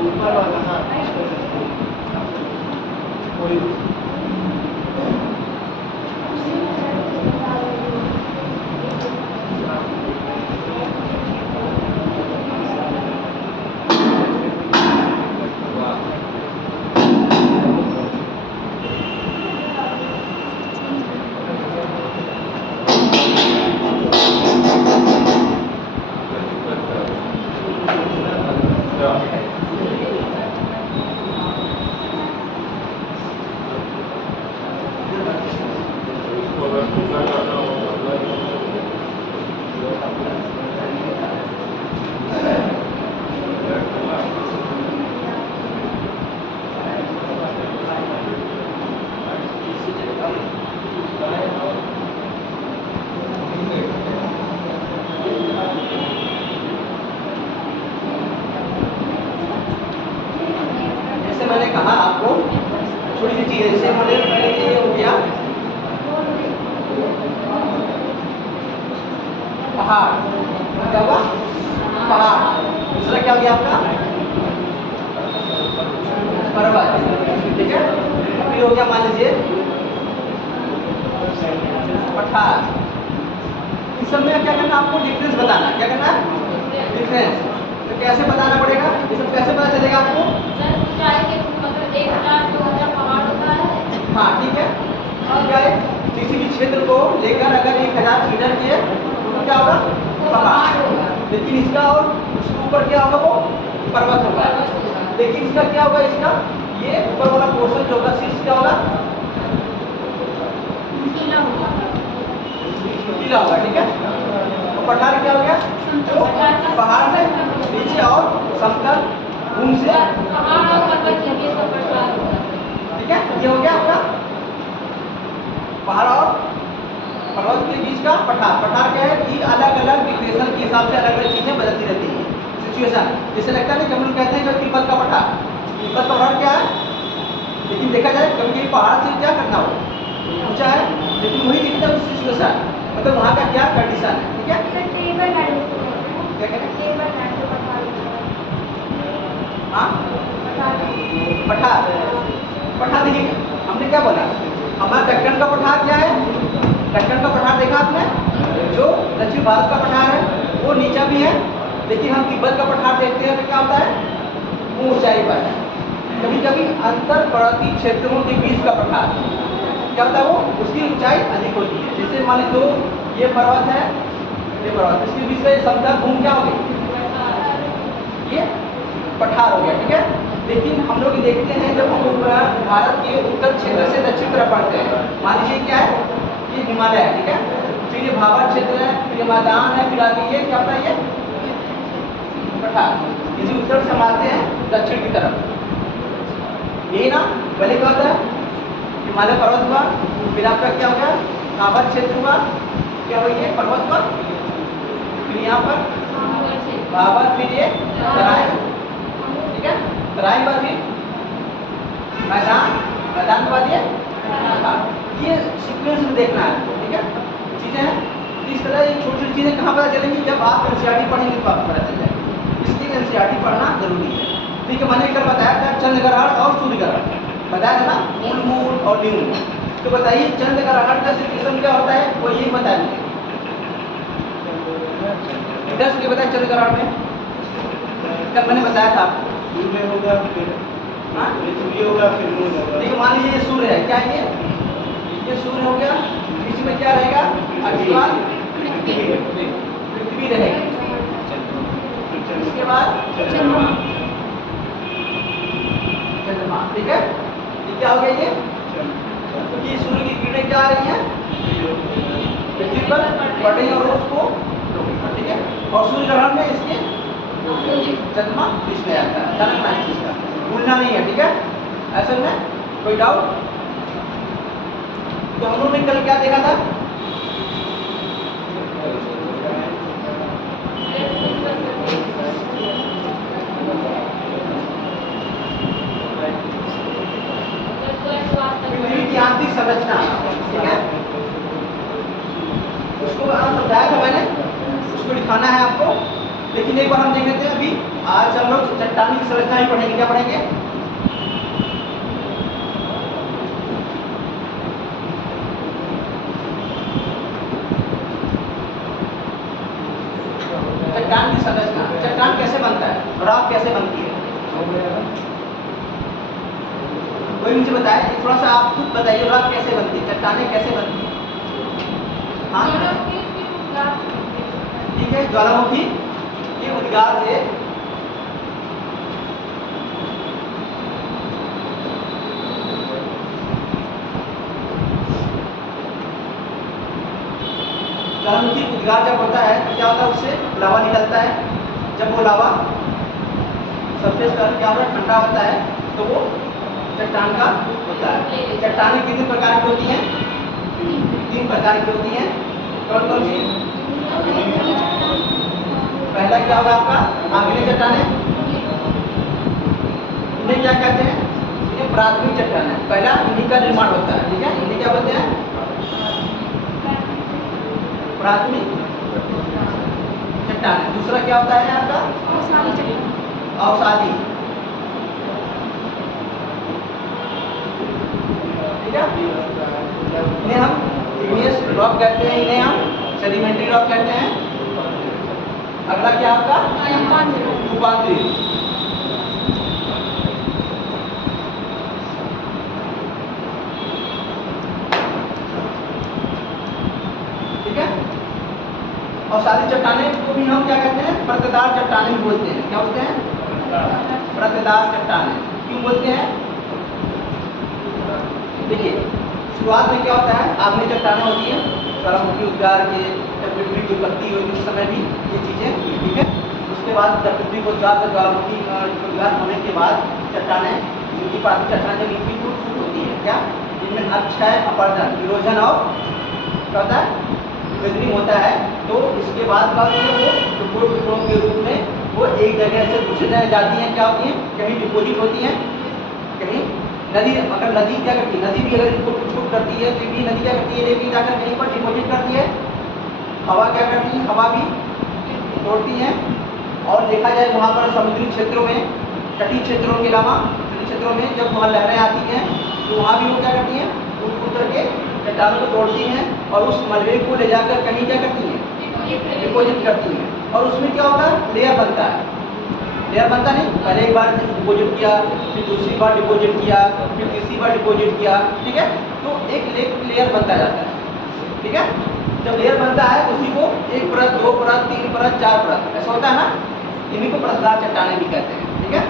ऊपर वाला हाँ वही मैंने कहा आपको छोटी सी चीज जैसे हमने ये हो गया पहाड़, क्या हुआ पहाड़। दूसरा क्या हो गया आपका पर्वत, ठीक है। फिर हो गया मान लीजिए पठार। इस सब में क्या करना आपको डिफरेंस बताना, क्या करना डिफरेंस। तो कैसे बताना पड़ेगा, ये सब कैसे पता चलेगा आपको? हाँ ठीक है, क्या है किसी भी क्षेत्र को लेकर अगर 1000 मीटर के तो क्या होगा पहाड़ होगा, लेकिन इसका और उसके ऊपर क्या होगा वो पर्वत होगा। लेकिन इसका क्या होगा, इसका ये ऊपर वाला पोर्शन जो होगा शीर्ष क्या होगा नीला होगा, ठीक है। तो पठार क्या हो गया जो पहाड़ से नीचे और समतल भूमि से, ठीक है। ये हो गया आपका पहाड़ और पर्वत के बीच का पठार। पठार क्या है कि अलग अलग डिक्रेशन के हिसाब से अलग अलग चीजें बदलती रहती है सिचुएशन। जैसे लगता है ना कि हम लोग कहते हैं कि तिब्बत का पठार, तिब्बत का पठार क्या है, लेकिन देखा जाए कभी कभी पहाड़ से क्या करना हो ऊंचा है, लेकिन वही दिखता है उस सिचुएशन, मतलब वहाँ का क्या कंडीशन है, ठीक है। क्या कह रहे हाँ पठार, पठार देखिए हमने क्या बोला, हमारा दक्कन का पठार क्या है, दक्कन का पठार देखा आपने, जो दक्षिण भारत का पठार है वो नीचा भी है, लेकिन हम तिब्बत का पठार देखते हैं तो क्या होता है वो ऊंचाई पर है। कभी कभी अंतर पर्वतीय क्षेत्रों के बीच का पठार क्या होता है वो उसकी ऊंचाई अधिक होती है। जैसे मान लो ये पर्वत है, ये पर्वत, इसके बीच में समतल भूमि क्या हो गई, ये पठार हो गया, ठीक है। लेकिन हम लोग देखते हैं जब हम लोग भारत के उत्तर क्षेत्र से दक्षिण तरफ बढ़ते हैं, मान लीजिए क्या है ये हिमालय है, ठीक है, फिर ये भावर क्षेत्र है, फिर ये मैदान है, फिर आगे ये क्या होता है ये पठार। इसी उत्तर से हम आते हैं दक्षिण की तरफ, ये ना पहले क्या होता है हिमालय पर्वत हुआ, फिर आपका क्या हो गया भावर क्षेत्र हुआ, क्या हुआ ये पर्वत हुआ, फिर यहाँ पर भावर, फिर ये तराई, ठीक है, तराई पर फिर मैदान, मैदान के बाद ये सीक्वेंस में देखना है, ठीक है। चीजें हैं इस तरह, ये छोटी छोटी चीजें कहाँ पता चलेंगी जब आप एनसीईआरटी पढ़ेंगे तो आपको पता चल जाएगा, इसलिए एनसीईआरटी पढ़ना जरूरी है, ठीक है। मैंने कल बताया था चंद्रग्रहण और सूर्यग्रहण बताया था ना, मूल मूल और न्यून। तो बताइए चंद्रग्रहण का सिचुएशन क्या होता है वो यही बताया मुझे, 10 के बताया चंद्रग्रहण में कल मैंने बताया था आपको, सूर्य होगा फिर हाँ सूर्य होगा फिर मून होगा। देखिए मान लीजिए ये सूर्य है, क्या ये सूर्य हो गया, बीच में क्या रहेगा अग्निवाद पृथ्वी रहेगी, इसके बाद चंद्रमा, ठीक है। ये क्या हो गया ये, क्योंकि सूर्य की किरणें क्या आ रही हैं पृथ्वी पर पड़ रही है और उसको, ठीक है। और सूर्य ग्रहण में इसके चंद्रमा बीच में आता है, ध्यान रखना इस चीज का, भूलना नहीं है, ठीक है। ऐसे में कोई डाउट? तो हम लोगों ने कल क्या देखा था, दिखाना है आपको, लेकिन एक बार हम देख लेते हैं। अभी आज हम लोग चट्टानी की संरचना ही पढ़ेंगे। क्या पढ़ेंगे? चट्टान की संरचना, चट्टान कैसे बनता है, रॉक कैसे बनती है, कोई मुझे बताए। थोड़ा सा आप खुद बताइए, रॉक कैसे बनती है, चट्टानें कैसे बनती है? हाँ ठीक है, ज्वालामुखी के उद्गार से ज्वालामुखी उद्गार जब होता है तो क्या होता है, उससे लावा निकलता है। जब वो लावा सरफेस पर क्या होता है, ठंडा होता है, तो वो चट्टान का होता है। चट्टानें कितने प्रकार की होती हैं? 3 प्रकार की होती हैं। कौन कौन सी? पहला क्या होगा आपका? आग्नेय चट्टानें। इन्हें क्या कहते हैं? इन्हें प्राथमिक चट्टानें। पहला इन्हीं का निर्माण होता है, ठीक है। इन्हें क्या बोलते हैं? प्राथमिक चट्टान। दूसरा क्या होता है आपका? अवसादी, ठीक है। इन्हें हम इग्नियस रॉक कहते हैं, इन्हें हम सेडिमेंट्री रॉक कहते हैं। अगला क्या आपका? रूपांतरी। ठीक है। अवसादी चट्टानें को भी हम क्या कहते हैं? परतदार चट्टानें भी बोलते हैं। क्या बोलते हैं? परतदार चट्टानें। क्यों बोलते हैं? देखिए, शुरुआत में क्या होता है, आग्नेय चट्टानें होती है, ज्वालामुखी उद्गार के जब पृथ्वी की उत्पत्ति हुई उस समय भी ये चीजें, ठीक है। उसके बाद जब पृथ्वी को ज्वालामुखी उद्गार होने के बाद चट्टानें, इनकी प्राथमिक चट्टानें जब इनकी फूट होती है, क्या जिनमें अक्षय, अपरदन, विरोजन और क्या होता है, विभेदनीय होता है, तो इसके बाद क्या होती है, वो टुकड़ों के रूप में वो एक जगह से दूसरी जगह जाती हैं। क्या होती हैं? कहीं डिपोजिट होती हैं, कहीं नदी, अगर नदी क्या करती है, नदी भी अगर इनको टूट करती है तो भी नदी क्या करती है, लेके जाकर कहीं पर डिपोजिट करती है। हवा क्या करती है, हवा भी तोड़ती है। और देखा जाए वहाँ पर समुद्री क्षेत्रों में, तटीय क्षेत्रों के अलावा तटीय क्षेत्रों में जब वहाँ लहरें आती हैं तो वहाँ भी वो क्या करती हैं, टूट करके चट्टानों को तोड़ती हैं और उस मलबे को ले जाकर कहीं क्या करती हैं, डिपोजिट करती हैं। और उसमें क्या होता है, लेयर बनता है। लेयर बनता नहीं, पहले एक बार डिपोजिट किया, फिर दूसरी बार डिपोजिट किया, फिर तीसरी बार डिपोजिट किया, ठीक है। तो एक लेयर बनता जाता है, ठीक है। जब लेयर बनता है उसी को 1 परत, 2 परत, 3 परत, 4 परत ऐसा होता है ना, इन्हीं को परतदार चट्टानें भी कहते हैं, ठीक है।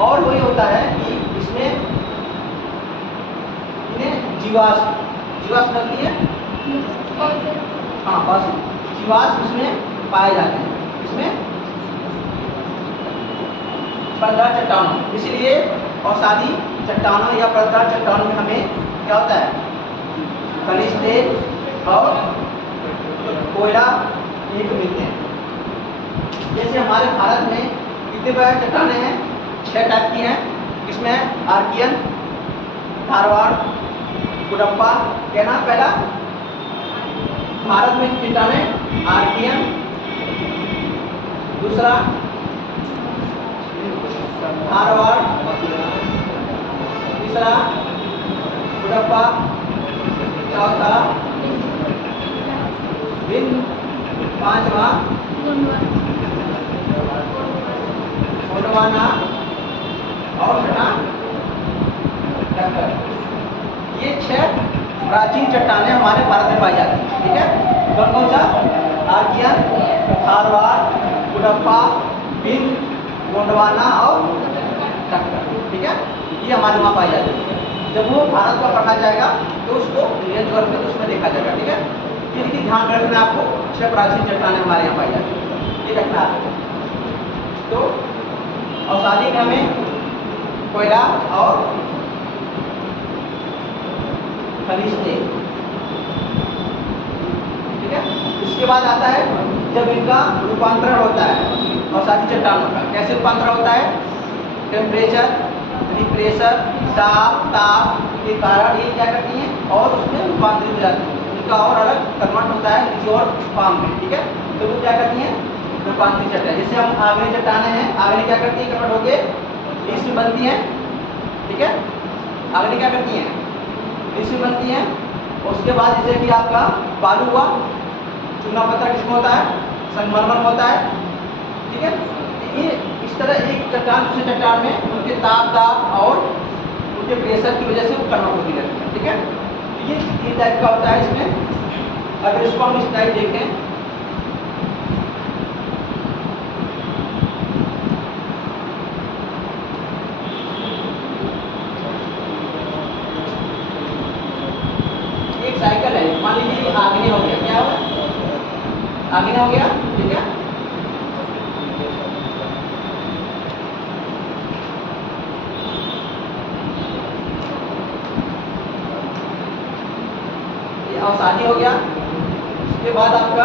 और वही होता है कि इसमें इन्हें जीवाश्म लगती है, हाँ बस जीवाश्म इसमें पाए जाते हैं, इसमें परतदार चट्टानों। इसीलिए अवसादी चट्टानों या परतदार चट्टानों में हमें क्या होता है, खनिज तेल और कोयला ये भी मिलते हैं। जैसे हमारे भारत में कितने प्रकार की चट्टानें हैं? 6 टाइप की हैं। इसमें आर्कियन, धारवाड़, कुडप्पा, क्या नाम पहला? भारत में चट्टानें आर्कियन, दूसरा धारवाड़, तीसरा कुडप्पा, चौथा विंध्य, 5वां गोंडवाना और 6वां टक्कर। ये 6 प्राचीन चट्टानें हमारे भारत में पाई जाती हैं, ठीक है। कौन कौन सा? आर्कियन, धारवाड़, कुडप्पा, विंध्य, गोंडवाना और टक्कर, ठीक है। ये हमारे वहाँ पाई जाती है। जब वो भारत का पढ़ा जाएगा तो उसको नियत वर्ग में उसमें देखा जाएगा, ठीक है। ये देखिए, ध्यान रखना आपको, 6 प्राचीन चट्टानें हमारे यहाँ पाई जाती है, ये रखना है। तो अवसादी में हमें कोयला और खनिज तेल, ठीक है। इसके बाद आता है जब इनका रूपांतरण होता है अवसादी चट्टानों का। कैसे रूपांतरण होता है? टेम्परेचर, प्रेशर, ताप के कारण ये क्या करती हैं और उसमें रूपांतरित हो जाती है। उनका और अलग कन्वर्ट होता है किसी और फॉर्म में, ठीक है। तो वो क्या करती हैं, रूपांतरित चट्टान। जैसे हम आग्नेय चट्टानें हैं, आग्नेय क्या करती है, कन्वर्ट होके ईस्ट में बनती है, ठीक है। आग्नेय क्या करती हैं, ईस्ट में बनती हैं। उसके बाद जैसे कि आपका बालू हुआ, चूना पत्थर किसमें होता है, संगमरमर में होता है, ठीक है। ये इस तरह एक चट्टान दूसरे चट्टान में उनके ताप और उनके प्रेशर की वजह से वो कन्वर्ट होती रहती है, ठीक है। तो ये 3 टाइप का होता है इसमें। अगर इसको हम इस टाइप देखें, एक साइकिल है, मान लीजिए आग्नेय हो गया, क्या होगा, आग्नेय हो गया, ठीक है। ये अवसादी हो गया। उसके बाद आपका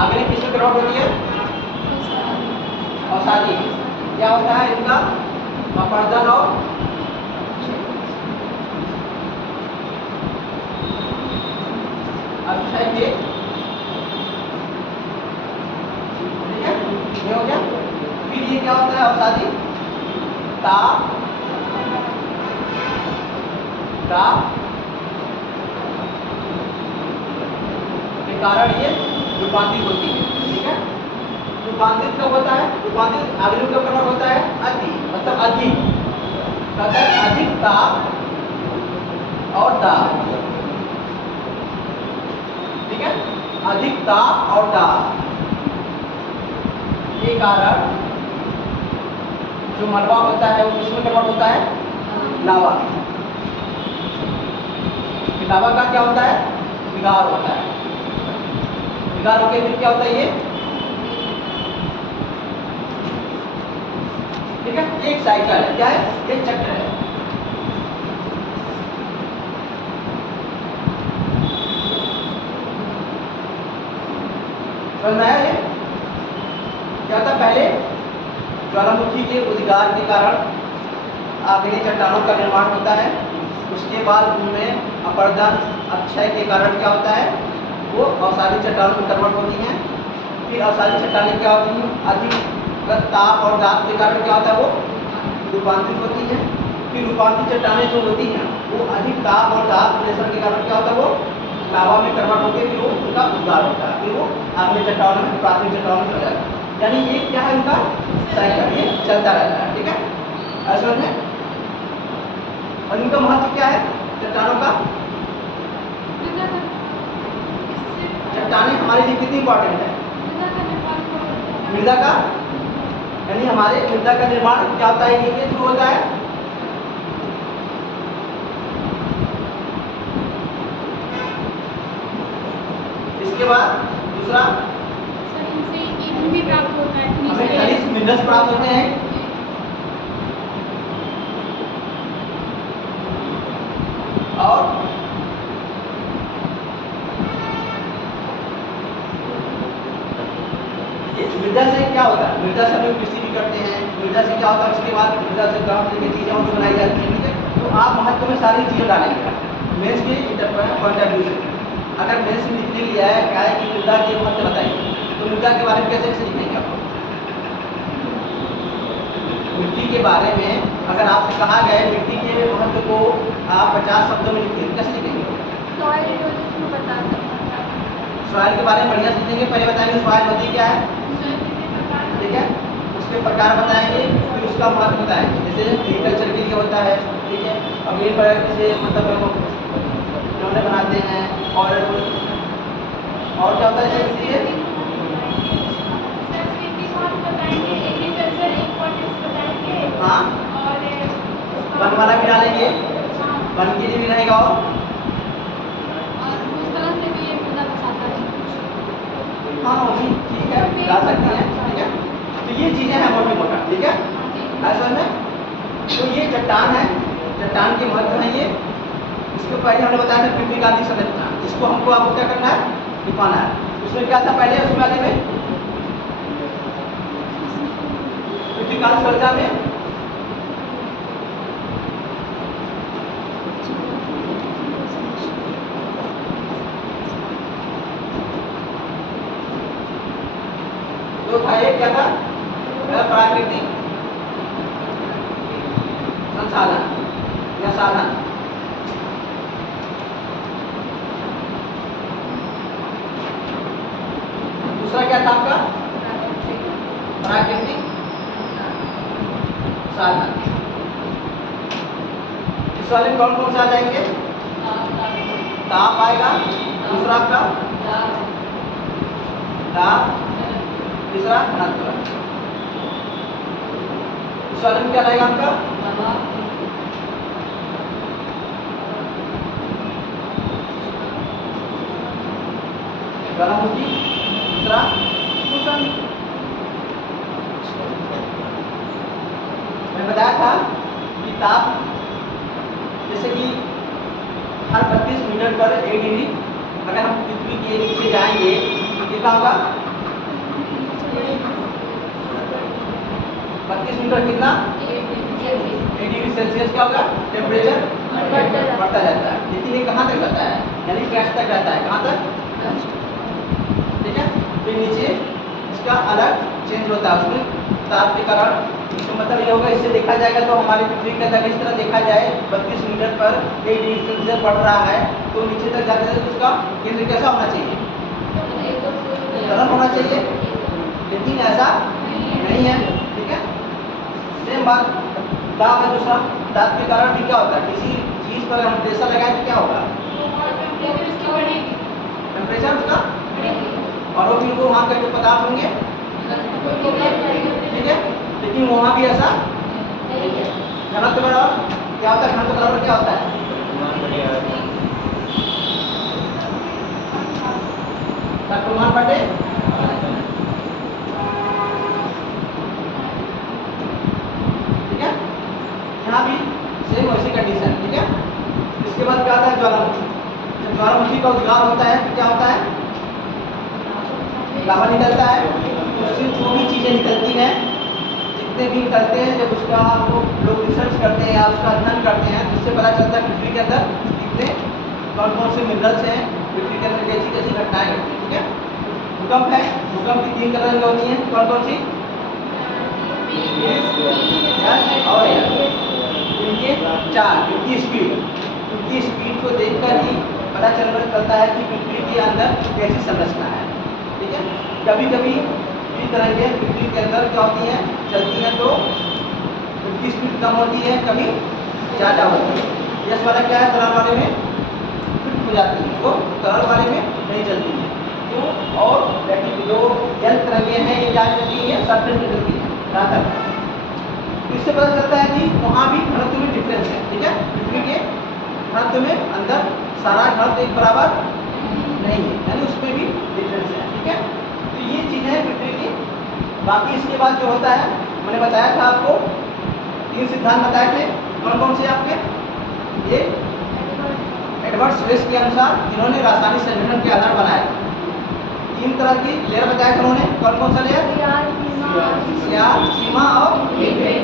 आग्नेय किसमें कन्वर्ट होती है, अवसादी। क्या होता है इनका अपरदन और अक्षय के, ठीक है, ये हो गया। फिर ये क्या होता है, अवसादी ताप के कारण ये रूपांतरित होती है, ठीक है। रूपांतरित कब होता है, रूपांतरित आग्नेय कब कन्वर्ट होता है, अति मतलब अधिक, अधिक ताप और दाब, ठीक है। अधिक ताप और दाब के कारण जो मलबा होता है वो किसमें कन्वर्ट होता है, लावा। लावा का क्या होता है, विगार होता है। विगार होके फिर क्या होता है, ये, ठीक है। एक साइकिल है, क्या है, एक चक्र है। समझ में आया ये क्या था, पहले ज्वालामुखी के उद्गार के कारण आग्नेय चट्टानों का निर्माण होता है। उसके बाद उनमें अपरदन अक्षय के कारण क्या होता है, वो अवसादी चट्टानों में कन्वर्ट होती हैं। फिर अवसादी चट्टानें क्या होती हैं, अधिक ताप और दाब के कारण क्या होता है, वो रूपांतरित होती हैं। फिर रूपांतरित चट्टानें जो होती हैं वो अधिक ताप और दाब प्रेशर के कारण क्या होता है, वो लावा में कन्वर्ट होकर फिर वो उनका उद्गार होता है, फिर वो आग्नेय चट्टानों में, प्राथमिक चट्टानों में हो जाता है। यानी ये क्या है, उनका साइकिल, ये चलता रहता है, ठीक है। ऐसा में और इनका महत्व क्या है, चट्टानों का, चट्टानें हमारे लिए कितनी इंपॉर्टेंट है, मृदा का, यानी हमारे मृदा का निर्माण क्या होता है, ये शुरू होता है। इसके बाद दूसरा ईंधन भी प्राप्त होता है, हमें खनिज मिनरल्स प्राप्त होते हैं। और मृदा से क्या होता है, मृदा से हम लोग कृषि भी करते हैं। मृदा से क्या होता है, उसके बाद मृदा से काम करके चीज़ें और बनाई जाती हैं, ठीक है। तो आप महत्व में सारी चीज़ें डालेंगे मेंस के पॉइंट ऑफ व्यू से। अगर मेंस में लिखने लिया है क्या है कि मृदा के महत्व बताइए, तो मृदा के बारे में कैसे लिखेंगे आप, मिट्टी के बारे में अगर आपसे कहा गया है मिट्टी के महत्व को आप 50 शब्दों में लिखिए, कैसे लिखेंगे, सॉइल के बारे में बढ़िया सीखेंगे। पहले बताएंगे सॉइल होती क्या है, ठीक है, उसके प्रकार बताएंगे, फिर उसका महत्व बताएंगे। जैसे एग्रीकल्चर के लिए होता है, ठीक है, अब ये से मतलब उन्होंने बनाते हैं। और क्या होता है इससे, हाँ, बनवाला भी डालेंगे, बन के लिए भी रहेगा। हाँ वही ठीक है, डाल सकते हैं, ठीक है। तो ये चीज़ें हैं मोटी मोटा, ठीक है, ऐसा में। तो ये चट्टान है, चट्टान के महत्व है ये। इसके पहले हमने बताया था पृथ्वी का संरचना, इसको हमको आपको क्या करना है, दिखाना है। उसमें क्या था पहले उस वाले में क्रिटिकल सर्जा में तो था ये क्या था प्राकृतिक संसाधन या साधन। दूसरा क्या था आपका प्राकृतिक साधन। इस वाले में कौन कौन से आ जाएंगे? ताप आएगा, दूसरा आपका ताप, तीसरा घनत्व। इस वाले में क्या रहेगा आपका ज्वालामुखी, दूसरा मैं बताया था कि ताप जैसे कि हर 32 मीटर पर 1 डिग्री अगर हम पृथ्वी के नीचे जाएंगे तो कितना होगा 32 मीटर कितना 1 डिग्री सेल्सियस क्या होगा टेम्परेचर बढ़ता जाता है। लेकिन ये कहाँ तक रहता है यानी क्रैश तक रहता है, कहाँ तक ठीक है। फिर नीचे इसका अलग चेंज होता है उसमें ताप के कारण। इसका मतलब ये होगा इससे देखा जाएगा तो हमारी पृथ्वी के अंदर इस तरह देखा जाए 32 मीटर पर 1 डिग्री सेल्सियस बढ़ रहा है तो नीचे तक जाते हैं तो उसका केंद्र कैसा होना चाहिए गर्म होना चाहिए, लेकिन ऐसा नहीं है ठीक है। सेम बात दाब है दूसरा, दाब के कारण भी क्या होता है किसी चीज़ पर हम प्रेशर लगाएं तो क्या होगा टेम्परेचर उसका और वो भी वहाँ के जो पदार्थ होंगे ठीक है। लेकिन वहाँ भी ऐसा घनत्व बराबर क्या होता है, घनत्व बराबर क्या होता है तापमान बटे ठीक है। यहाँ भी सेम वैसी कंडीशन ठीक है। इसके बाद क्या आता है ज्वालामुखी। जब ज्वालामुखी का उद्गार होता है तो क्या होता है लावा निकलता है, उससे जो भी चीज़ें निकलती हैं जितने भी निकलते हैं जब उसका वो लोग रिसर्च करते हैं या उसका अध्ययन करते हैं जिससे पता चलता है पृथ्वी के अंदर कितने कौन कौन से मिनरल्स हैं, पृथ्वी के अंदर कैसी कैसी घटनाएं घटती हैं ठीक है। भूकंप है, भूकंप की 3 तरह की होती हैं, कौन कौन सी और इनके 4 इनकी स्पीड को देखकर ही पता चलता है कि पृथ्वी के अंदर कैसी संरचना है ठीक है। कभी कभी इस तरह के पृथ्वी के अंदर क्या होती हैं चलती हैं तो उनकी स्पीड कम होती है, कभी ज़्यादा होती है। यस वाला क्या है तरल वाले में फिट हो जाती है, वो तरल वाले में नहीं चलती है क्यों। और जो जल तरंगें हैं ये क्या चलती है सरफेस में चलती है ज़्यादातर। इससे पता चलता है कि वहाँ भी घनत्व में डिफरेंस है ठीक है। पृथ्वी के घनत्व में अंदर सारा घनत्व एक बराबर नहीं है यानी उसमें भी डिफरेंस है ठीक है। तो ये चीज़ें हैं पृथ्वी की। बाकी इसके बाद जो होता है मैंने बताया था आपको 3 सिद्धांत बताए थे, कौन कौन से आपके ये एडवर्ड स्वेस के अनुसार जिन्होंने रासायनिक संगठन के आधार बनाए 3 तरह की लेयर बताया था उन्होंने, कौन कौन सा लेयर सियार, सीमा और ठीक है।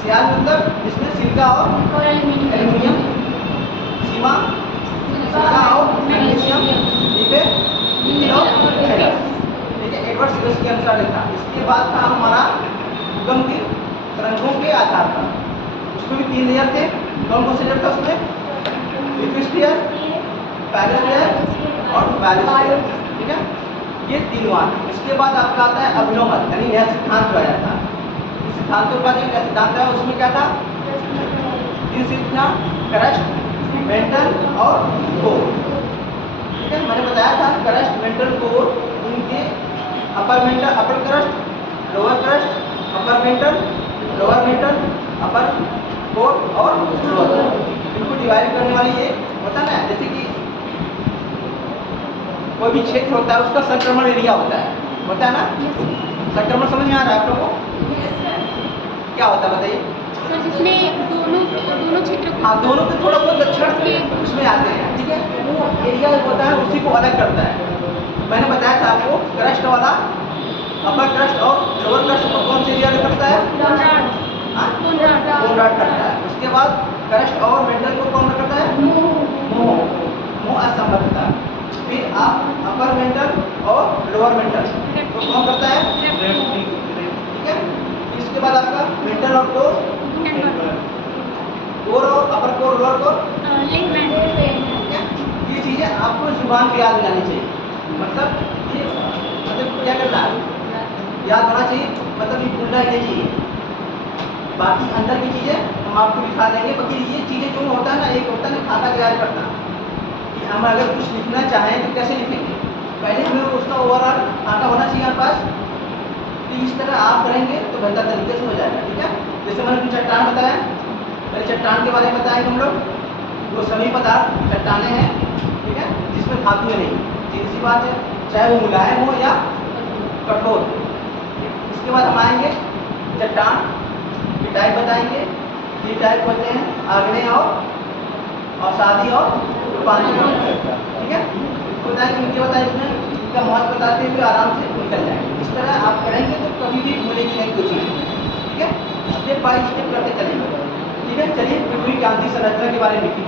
सियार मतलब जिसमें सिलिका और एल्यूमिनियम, सीमा सिलिका और मैग्नीशियम, ठीक है ठीक है। एडवर्ड स्वेस के अनुसार था। इसके बाद था हमारा भूकंप की तरंगों के आधार पर, उसमें भी 3 लेयर थे, कौन कौन से लेयर था उसमें लिथोस्फीयर, पैरास्फीयर और बायोस्फीयर ठीक है। ये 3 आते। इसके बाद आपका आता है अभिनव मत यानी यह सिद्धांत जो आया था। इस सिद्धांत के बाद एक सिद्धांत है उसमें क्या था 3 सिद्धांत क्रस्ट, मेंटल और कोर ठीक है। मैंने बताया था क्रस्ट, मेंटल, कोर इनके upper crust, lower crust, upper mantle, lower mantle, upper core और लोअर इनको डिवाइड करने वाली ये होता है ना, जैसे कि कोई भी क्षेत्र होता है उसका संक्रमण एरिया होता है ना। संक्रमण समझ में आ रहा है आप लोगों को क्या होता है बताइए सर जिसमें दोनों क्षेत्र हाँ दोनों के थोड़ा बहुत लक्षण उसमें आते हैं ठीक है। वो एरिया होता है उसी को अलग करता है मैंने बताया था आपको क्रस्ट वाला अपर क्रस्ट और लोअर क्रस्ट को कौन से एरिया में करता है? बोन रॉड करता है। उसके बाद क्रस्ट और मेंटल को कौन करता है? मुंह असंबद्धता। फिर आप अपर मेंटल और लोअर मेंटल तो कौन करता है? ठीक है। इसके बाद आपका मेंटल और कोर और अपर कोर लोअर कोर। ठीक है। ये चीजें आपको जुबान पे याद दिलानी चाहिए। मतलब ये मतलब क्या करना है? याद होना चाहिए, मतलब ये भूलना ही नहीं चाहिए। बाकी अंदर की चीजें हम आपको दिखा देंगे। बाकी ये चीजें जो होता है ना, एक होता है ना खाता का याद करना कि हम अगर कुछ लिखना चाहें तो कैसे लिखेंगे। पहले हमें उसका ओवरऑल खाता होना चाहिए हमारे पास। तो इस तरह आप करेंगे तो बेहतर तरीके से हो जाएगा। ठीक है। जैसे मैंने चट्टान बताया, पहले चट्टान के बारे में बताएंगे हम लोग। वो सभी पदार्थ चट्टाने हैं, ठीक है, जिसमें धातु नहीं। सीधी सी बात है, चाहे वो मुलायम हो या कठोर। इसके बाद हम आएंगे चट्टान के टाइप बताएंगे। ये टाइप होते हैं आग्नेय और अवसादी और रूपांतरीय। ठीक है। बताएंगे मुझे बताएं इसमें इनका महत्व बताते हुए आराम से निकल जाएंगे। इस तरह आप करेंगे तो कभी भी भूलेगी नहीं कोई चीज़। ठीक है। स्टेप बाय स्टेप करते चलेंगे। ठीक है। चलिए पृथ्वी की आंतरिक संरचना के बारे में लिखिए।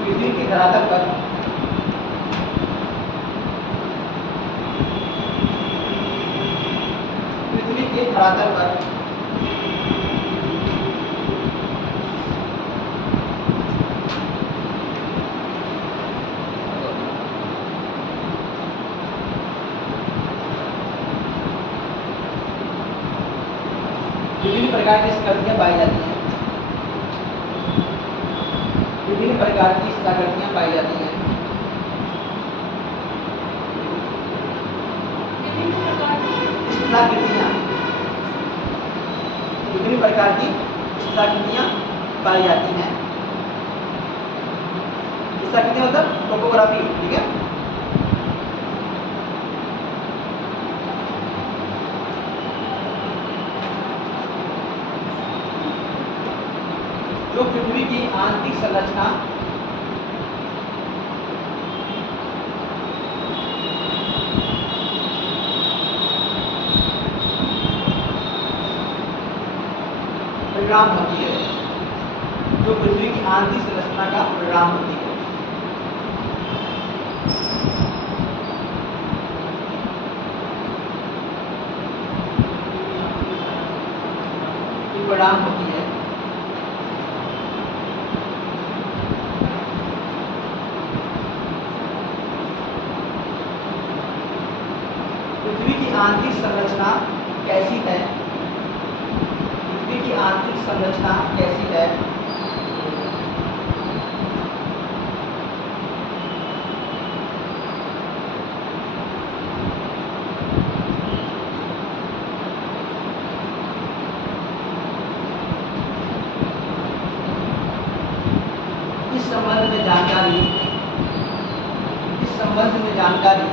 पृथ्वी के धरातल पर पृथ्वी के धरातल पर विभिन्न प्रकार की स्कर्तियां पाई जाती हैं। विभिन्न प्रकार की स्कर्तियां पाई जाती हैं। स्थलाकृतियां, विभिन्न प्रकार की स्थलाकृतियां पाई जाती हैं। स्थलाकृतियां मतलब टोपोग्राफी। ठीक है। जो पृथ्वी की आंतरिक संरचना परिणाम होती है, जो पृथ्वी की आंतरिक संरचना का परिणाम होती है। परिणाम होती है। पृथ्वी की आंतरिक संरचना कैसी है? पृथ्वी की आंतरिक संरचना कैसी है? इस संबंध में जानकारी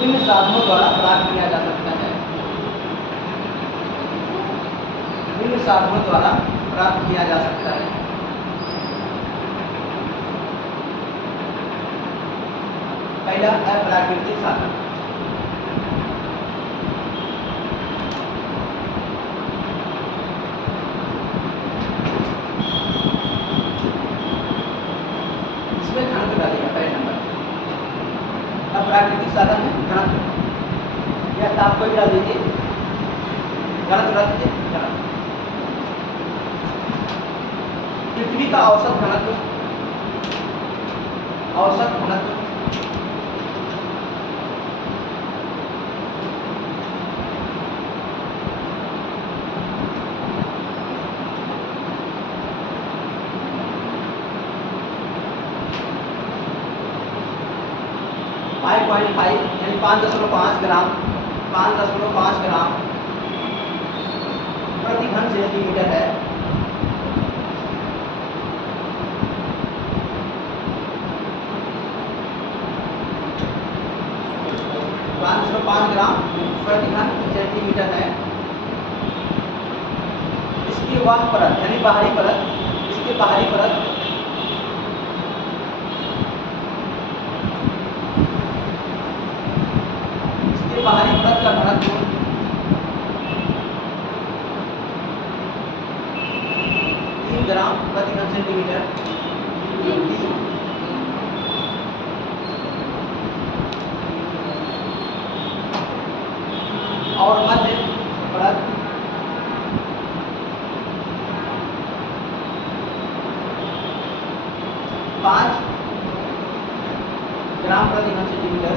निम्न साधनों द्वारा प्राप्त किया जा सकता है। निम्न साधनों द्वारा प्राप्त किया जा सकता है। पहला है प्राकृतिक साधन। इसमें घनत्व डालिएगा पहले नंबर। अब प्राकृतिक साधन में घनत्व या ताप को डाल दीजिए, घनत्व डाल दीजिए। घनत्व पृथ्वी का औसत घनत्व, 0.5 यानी 5.5 ग्राम 5.5 ग्राम प्रति घन सेंटीमीटर है। पाँच ग्राम प्रति घन सेंटीमीटर है। इसकी वाह परत यानी बाहरी परत, इसकी बाहरी परत का घनत्व 3 ग्राम प्रति घन सेंटीमीटर। और मध्य परत 5 ग्राम प्रति घन सेंटीमीटर।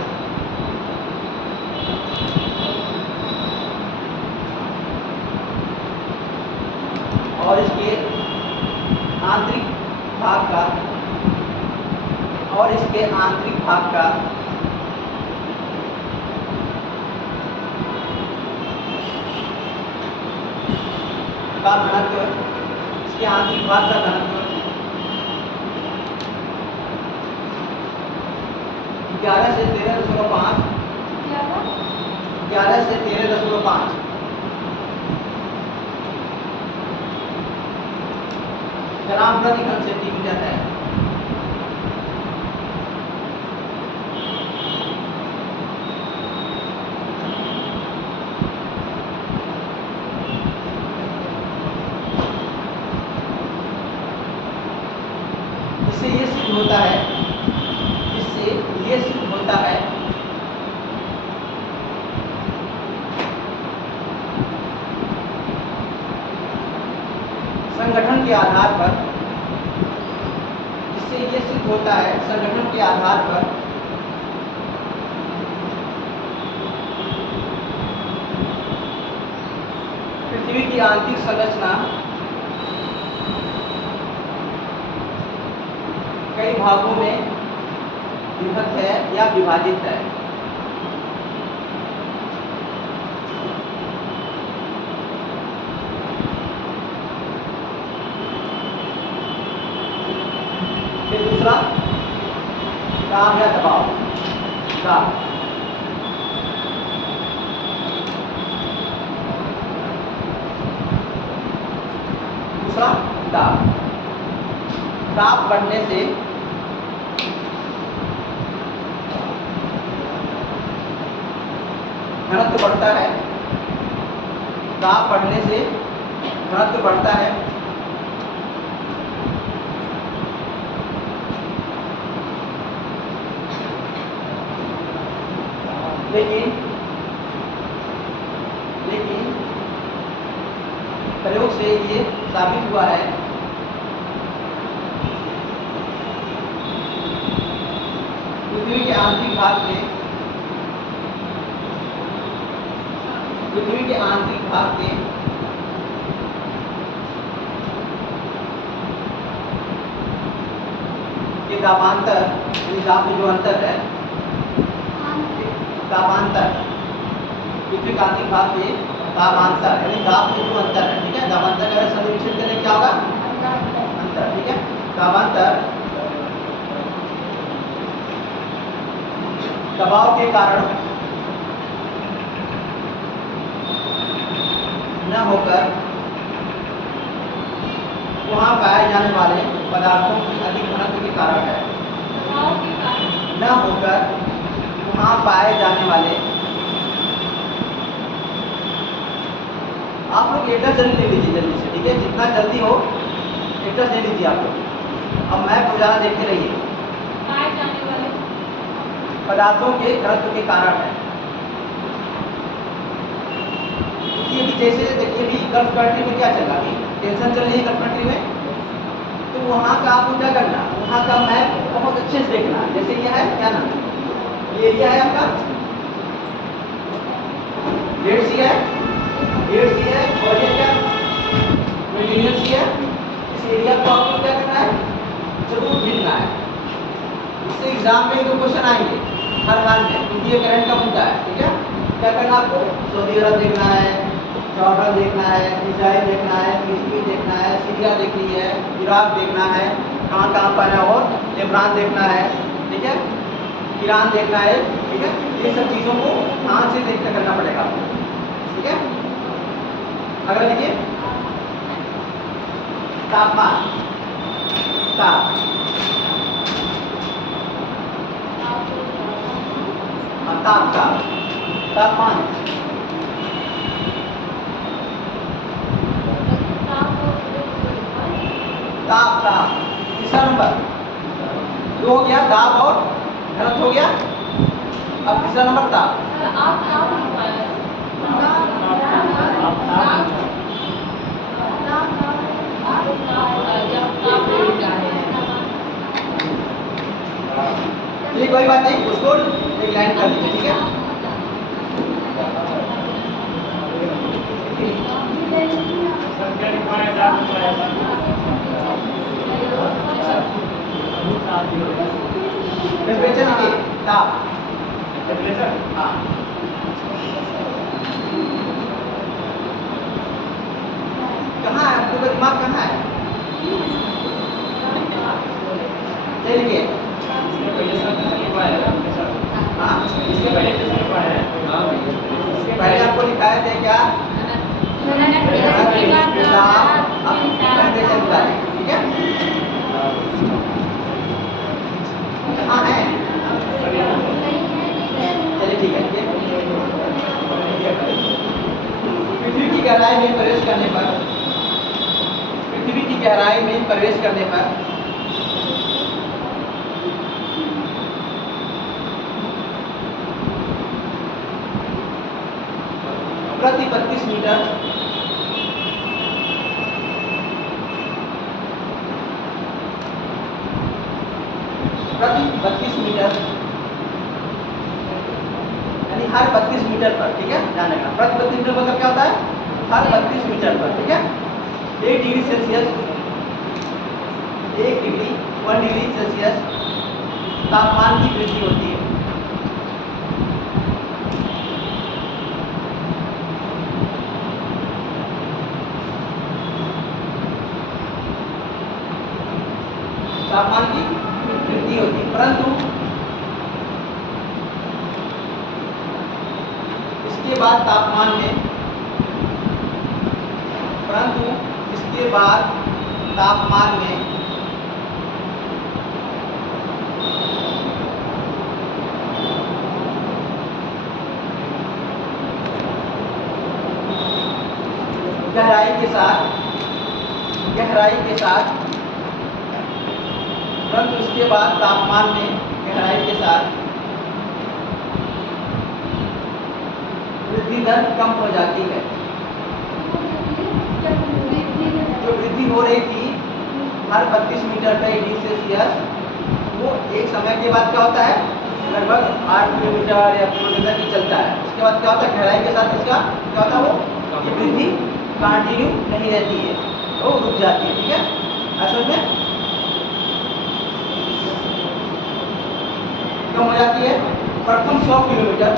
और इसके आंतरिक भाग का घनत्व, इसके आंतरिक भाग का घनत्व 11 से 13.5 ग्राम प्रति घन सेंटीमीटर है। इससे ये सिद्ध होता है संगठन के आधार पर, पृथ्वी की आंतरिक संरचना कई भागों में विभक्त है या विभाजित है। फिर दूसरा दाब या दबाव। दाब दूसरा दाब बढ़ने से घनत्व बढ़ता है। दाब बढ़ने से घनत्व बढ़ता है। लेकिन प्रयोग से ये साबित हुआ है पृथ्वी के आंतरिक भाग के दाबांतर यानी दाब में जो अंतर है, दाबांतर, पृथ्वी के आंतरिक भाग के दाबांतर यानी दाब में जो अंतर है, ठीक है। दाबांतर का संरक्षण करने क्या होगा? अंतर, ठीक है। दाबांतर दबाव के कारण न होकर वहाँ पाए जाने वाले पदार्थों की अधिक घनत्व के कारण है। न होकर वहाँ पाए जाने वाले, आप लोग एड्रेस जल्दी ले लीजिए जल्दी से, ठीक है। जितना जल्दी हो एड्रेस ले लीजिए आप लोग। अब मैप को ज़्यादा देखते रहिए। पाए जाने वाले पदार्थों के घनत्व के कारण है। ये भी जैसे देखिए भी गल्फ कंट्री में क्या चल रहा है, टेंशन चल रही है गल्फ कंट्री में, तो वहाँ का आपको क्या करना, वहाँ का मैप बहुत अच्छे से देखना। जैसे ये है, क्या नाम है, ये एरिया है आपका रेड सी है, और ये क्या मेडिटेरियन सी है। इस एरिया को आपको क्या करना है, जरूर गिनना है। इससे एग्जाम में 2 क्वेश्चन आएंगे। हर हाल में, क्योंकि ये करंट का मुद्दा है। ठीक है, क्या करना आपको? सऊदी अरब देखना है, जॉर्डन देखना है, इजराइल देखना है, फिलिपीन देखना है, सीरिया देखनी है, इराक देखना है, कहाँ पर है, और लेबनान देखना है। ठीक है, ईरान देखना है। ठीक है, ये सब चीज़ों को ध्यान से देखकर करना पड़ेगा आपको। ठीक है, अगला देखिए, तापमान। ताप ताप ताप तापमान। ताप ताप तीसरा नंबर। दो हो गया दाब और घनत्व हो गया, अब तीसरा नंबर ताप। ये कोई बात नहीं, उसको एक लाइन कर दीजिए। ठीक है, टेम्परेचर लिखिए, ताप। हाँ, कहाँ है आपको दिमाग, कहाँ है? चलिए, हाँ, इसके पहले आपको लिखाया था क्या? टेम्परेचर निकालें। ठीक है, कहाँ है? चलिए ठीक है। पृथ्वी की गहराई में प्रवेश करने पर, पृथ्वी की गहराई में प्रवेश करने पर प्रति 32 मीटर यानी हर 32 मीटर पर। ठीक है, ध्यान रखना, प्रति 32 मीटर मतलब क्या होता है? हर 32 मीटर पर। ठीक है, 1 डिग्री सेल्सियस, 1 डिग्री सेल्सियस तापमान की वृद्धि होती है। तापमान की वृद्धि होती है, परंतु इसके बाद तापमान में गहराई के साथ परंतु इसके बाद तापमान में गहराई के साथ वृद्धि दर कम हो जाती है। जो वृद्धि हो रही थी हर 32 मीटर पे डिग्री सेल्सियस, वो एक समय के बाद क्या होता है, लगभग 8 किलोमीटर या किलोमीटर की चलता है। उसके बाद क्या होता है, गहराई के साथ इसका क्या होता है, वो ये वृद्धि कंटिन्यू नहीं रहती है, वो रुक जाती है। ठीक है, असल में कम हो जाती है। प्रथम 100 किलोमीटर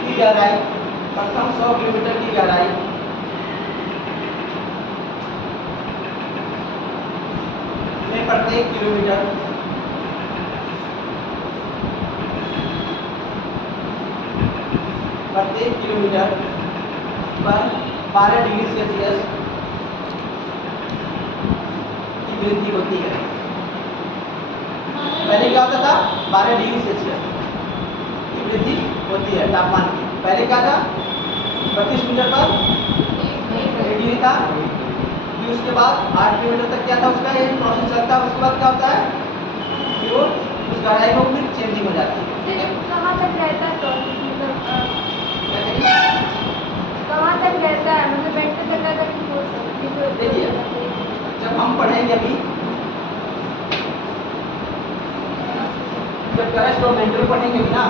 की गहराई, प्रथम 100 किलोमीटर की गहराई में प्रत्येक किलोमीटर पर 12 डिग्री सेल्सियस की वृद्धि होती है। पहले क्या होता था, 12 डिग्री सेल्सियस की वृद्धि होती है तापमान की। पहले क्या था, 32 मीटर पर 1 डिग्री था, फिर उसके बाद 8 किलोमीटर तक क्या था, उसका ये प्रोसेस चलता है। उसके बाद क्या होता है, फिर वो उस गहराई को फिर चेंजिंग हो जाती है। ठीक है, कहाँ तक रहता है प्रोसेस, कहाँ तक रहता है, मतलब बैठते तक रहता है कि हो सकती है? देखिए, जब हम पढ़ेंगे अभी, जब करंट और मेंटल पढ़ेंगे ना,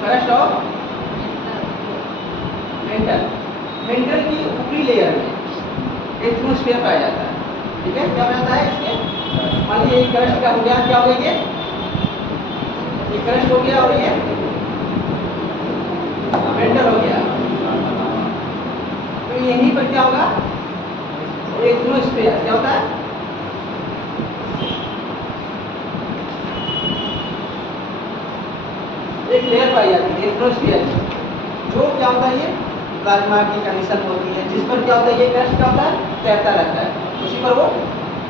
करंट और मेंटल की ऊपरी लेयर में एथमोस्फेयर पाया जाता है। ठीक है, क्या बनाता है इसके? मान लीजिए एक क्रस्ट का हो गया, क्या हो गया ये क्रस्ट हो गया और ये मेंटल हो गया। तो यहीं पर क्या होगा? एथमोस्फेयर क्या होता है? एक लेयर पाई जाती है एथमोस्फेयर, जो क्या होता है ये प्लाज्मा की कंडीशन होती है, जिस पर क्या होता है ये क्रस्ट क्या होता है? तैरता रहता है, उसी पर वो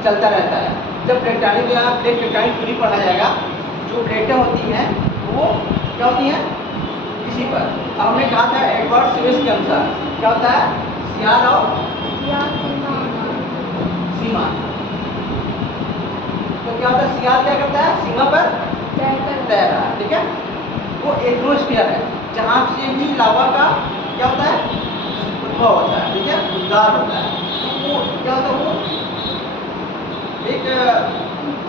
चलता रहता है। जब टेक्टोनिक या प्लेट टेक्टोनिक थ्योरी पढ़ा जाएगा, जो प्लेटें होती हैं वो क्या होती हैं? इसी पर। अब हमने कहा था एडवर्ड स्विस के अनुसार क्या होता है? सियार और सीमा। तो क्या होता है? सियार क्या करता है? सीमा पर तैर रहा है। ठीक है, वो एथमोस्फीयर है जहाँ से भी लावा का क्या होता है? उद्भव होता है। ठीक है, उद्गार होता है। वो क्या होता है? वो एक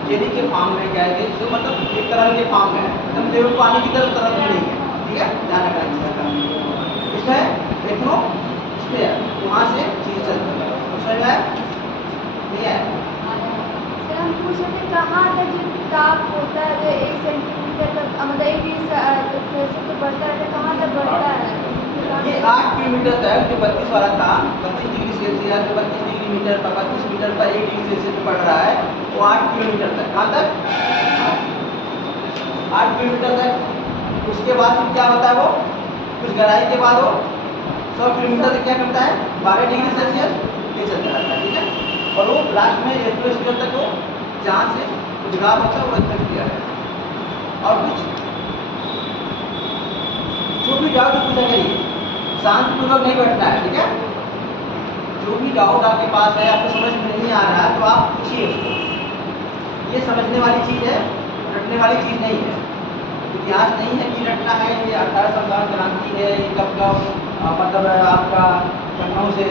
जेली के फॉर्म में क्या है, जो मतलब एक तरह के फॉर्म है, मतलब जो पानी की तरफ नहीं है। ठीक है, ध्यान रखना इसका एथमोस्फीयर, वहाँ से चीज चलती है। समझ में आया? नहीं आया? सर हम पूछ रहे थे कहाँ तक जो ताप होता है जो 1 सेंटीमीटर तक मतलब 1 डिग्री सेल्सियस तो बढ़ता है, कहाँ तक बढ़ता है? ये 8 किलोमीटर तक जो 32 वाला था, 32 डिग्री सेल्सियस, जो 32 डिग्री मीटर पर 32 मीटर पर 1 डिग्री सेल्सियस पे बढ़ रहा है, वो 8 किलोमीटर तक। कहाँ तक? 8 किलोमीटर तक। उसके बाद फिर क्या होता है? वो कुछ गहराई के बाद वो 100 किलोमीटर तक क्या करता है? 12 डिग्री सेल्सियस ये चलता रहता है। ठीक है, और वो लास्ट में एटमॉस्फेयर तक वो जहाँ से उद्गार होता है वो एटमॉस्फेयर है। और कुछ जो भी डाउट पूछा करिए, शांतिपूर्वक नहीं बैठना है। ठीक है, जो भी डाउट आपके पास है, आपको समझ में नहीं आ रहा है तो आप पूछिए उसको। ये समझने वाली चीज़ है, रटने वाली चीज़ नहीं है। इतिहास नहीं है कि रटना है। ये 1857 क्रांति है, ये कब का मतलब आपका लखनऊ से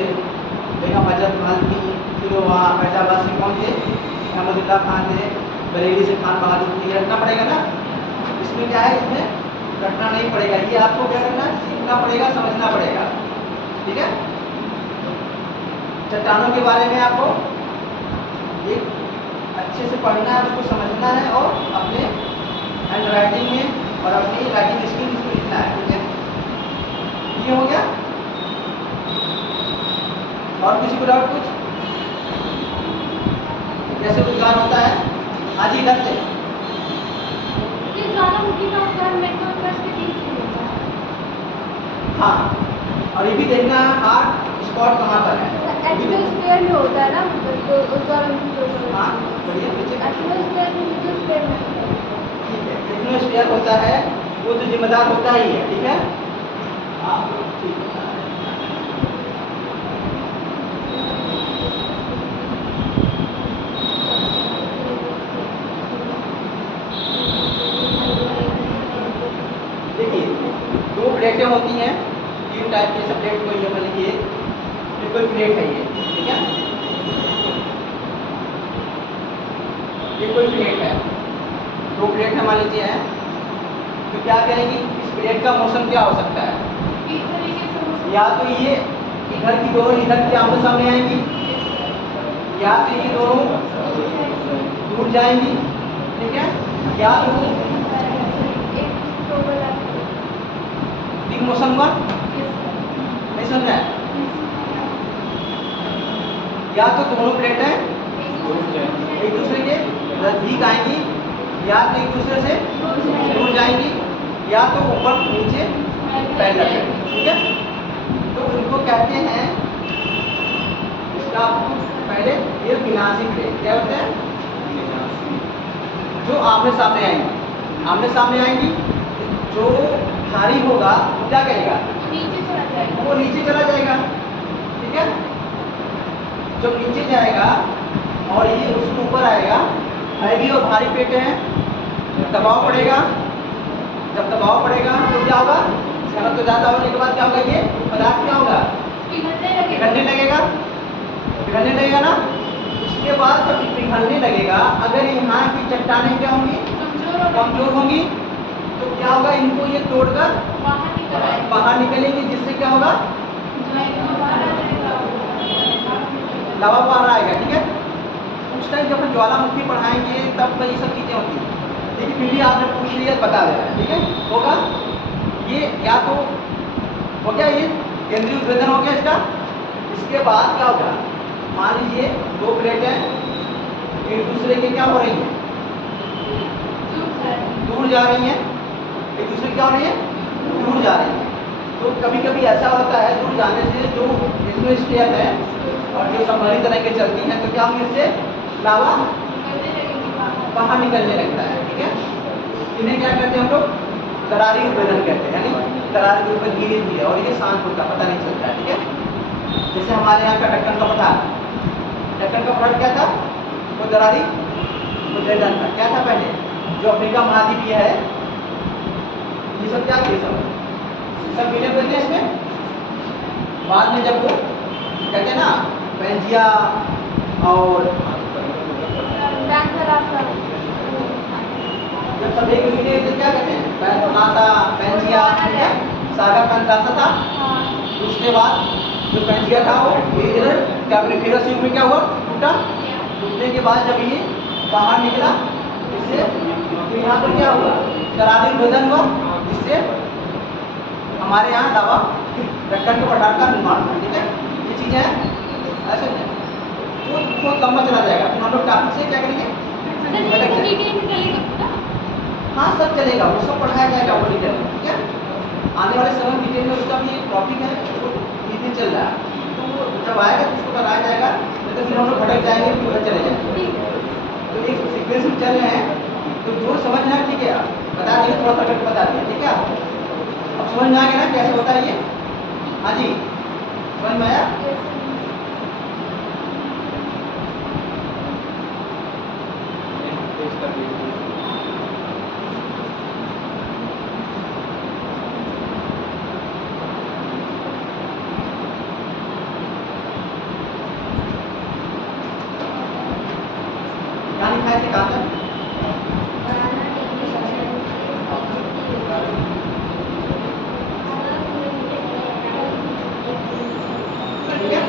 बेगम हजरत महल थी, फिर वहाँ फैजाबाद से कौन थे? अहमदुल्ला खान थे, बरेली से खान बहादुर थे। ये रटना पड़ेगा ना। इसमें क्या है? इसमें रटना नहीं पड़ेगा, ये आपको क्या करना है? सीखना पड़ेगा, समझना पड़ेगा। ठीक है, चट्टानों के बारे में आपको एक अच्छे से पढ़ना है, उसको समझना है और अपने हैंड राइटिंग में और अपनी राइटिंग स्किल इसको लिखना है। ठीक है, ये हो गया। और किसी को डाउट कुछ? कैसे उद्गार होता है? आज ही इधर से ये ज्वालामुखी का उद्गार मैग्मा क्रस्ट के बीच में होता है। हाँ, और ये भी देखना हार्ट स्पॉट कहाँ पर है। एटमॉस्फेयर में होता है ना, मतलब जो ज्वालामुखी जो हाँ, बढ़िया पीछे। एटमॉस्फेयर में मिडोस्फीयर में होता है। ठीक है, एटमॉस्फेयर होता है वो तो जिम्मेदार होता ही है। ठीक है, हाँ ठीक है। देखिए, दो प्लेटें होती हैं, 3 टाइप के सब प्लेट को ये मान लीजिए ये कोई प्लेट है ये। ठीक है, ये कोई प्लेट है, 2 प्लेट है मान लीजिए है। तो क्या करेंगी? इस प्लेट का मोशन क्या हो सकता है? इस तरीके से हो सकता या तो ये इधर की दोनों इधर की आमने सामने आएंगी, या तो ये दोनों दूर जाएंगी। ठीक है, या तो बिग मोशन हुआ, नहीं समझ में आया? या तो दोनों प्लेटें एक दूसरे के नजदीक आएंगी, या तो एक दूसरे से दूर जाएंगी, या तो ऊपर नीचे पैरेलल जाएंगी। ठीक है, तो इनको कहते हैं, इसका पहले ये विनाशी प्लेट क्या होते हैं? जो आमने सामने आएंगी, आमने सामने आएंगी। जो भारी होगा वो क्या करेगा? नीचे चला जाएगा। वो नीचे चला जाएगा। ठीक है, जब नीचे जाएगा और ये उसके ऊपर आएगा, हैवी और भारी प्लेटें हैं, दबाव पड़ेगा। जब दबाव पड़ेगा तो क्या होगा? घनत्व ज़्यादा होने के बाद क्या होगा? ये पदार्थ क्या होगा? पिघलने लगेगा। पिघलने लगेगा ना। इसके बाद जब पिघलने लगेगा, अगर यहाँ की चट्टानें क्या होंगी? कमजोर होंगी। तो क्या होगा? इनको ये तोड़कर बाहर निकलेंगे, जिससे क्या होगा? लावा बाहर आएगा, ठीक है। उस टाइम जब हम ज्वालामुखी पढ़ाएंगे तब ये सब चीज़ें होती हैं, लेकिन फिर भी आपने पूछ लिया बता दे रहा है, ठीक है। होगा ये या तो हो गया, ये केंद्रीय उद्भेदन हो गया इसका। इसके बाद क्या होगा, मान लीजिए दो प्लेटें एक दूसरे के क्या हो रही हैं, दूर जा रही हैं, एक दूसरे क्या हो रही है, दूर जा रही है। तो कभी कभी ऐसा होता है दूर जाने से जो इसमें स्टेप है और जो संभली तरह के चलती हैं, तो क्या हम इससे लावा बाहर निकलने लगता है, ठीक है। इन्हें क्या कहते हैं हम लोग, दरारी उद्भेदन कहते हैं, यानी दरारी उद्भेदन धीरे धीरे और ये शांत होता पता नहीं चलता है, ठीक है। जैसे हमारे यहाँ का ढक्कन का पठार, ढक्कन का पठार क्या था, वो दरारी उद्भेदन था। क्या था पहले, जो अफ्रीका महाद्वीप है ये सब क्या थे, सब मिले हुए थे इसमें। बाद में जब वो कहते हैं ना पेंजिया और जब सब एक मिले तो क्या कहते हैं, पैंथोनासा, पेंजिया, सागा पैंथोनासा था। उसके बाद जो पेंजिया था वो धीरे धीरे कैम्ब्रिफेरस युग में क्या हुआ, टूटा। टूटने के बाद जब ये बाहर निकला इससे, तो यहाँ पर क्या हुआ, दरारी उद्भेदन हुआ, जिससे हमारे यहाँ लावा ढक्कन के पठार का निर्माण हुआ, ठीक है। ये चीज़ है ऐसे वो बहुत लंबा चला जाएगा, तो हम लोग टॉपिक से क्या करेंगे, हाँ सब चलेगा, वो सब पढ़ाया जाएगा वो डिटेल में, ठीक है। आने वाले समय डिटेल में उसका भी एक टॉपिक है वो धीरे चल रहा है, तो वो जब आएगा तो उसको बताया जाएगा, नहीं तो फिर हम लोग भटक जाएंगे फिर उधर चले जाएंगे। तो एक सीक्वेंस में चल रहे हैं, तो जो समझना है ठीक है बता दिए, थोड़ा सा करके बता दिए, ठीक है। अब समझ में आ गया ना कैसे होता है ये, हाँ जी समझ में आया। क्या लिखा है इसके कागज, ठीक है।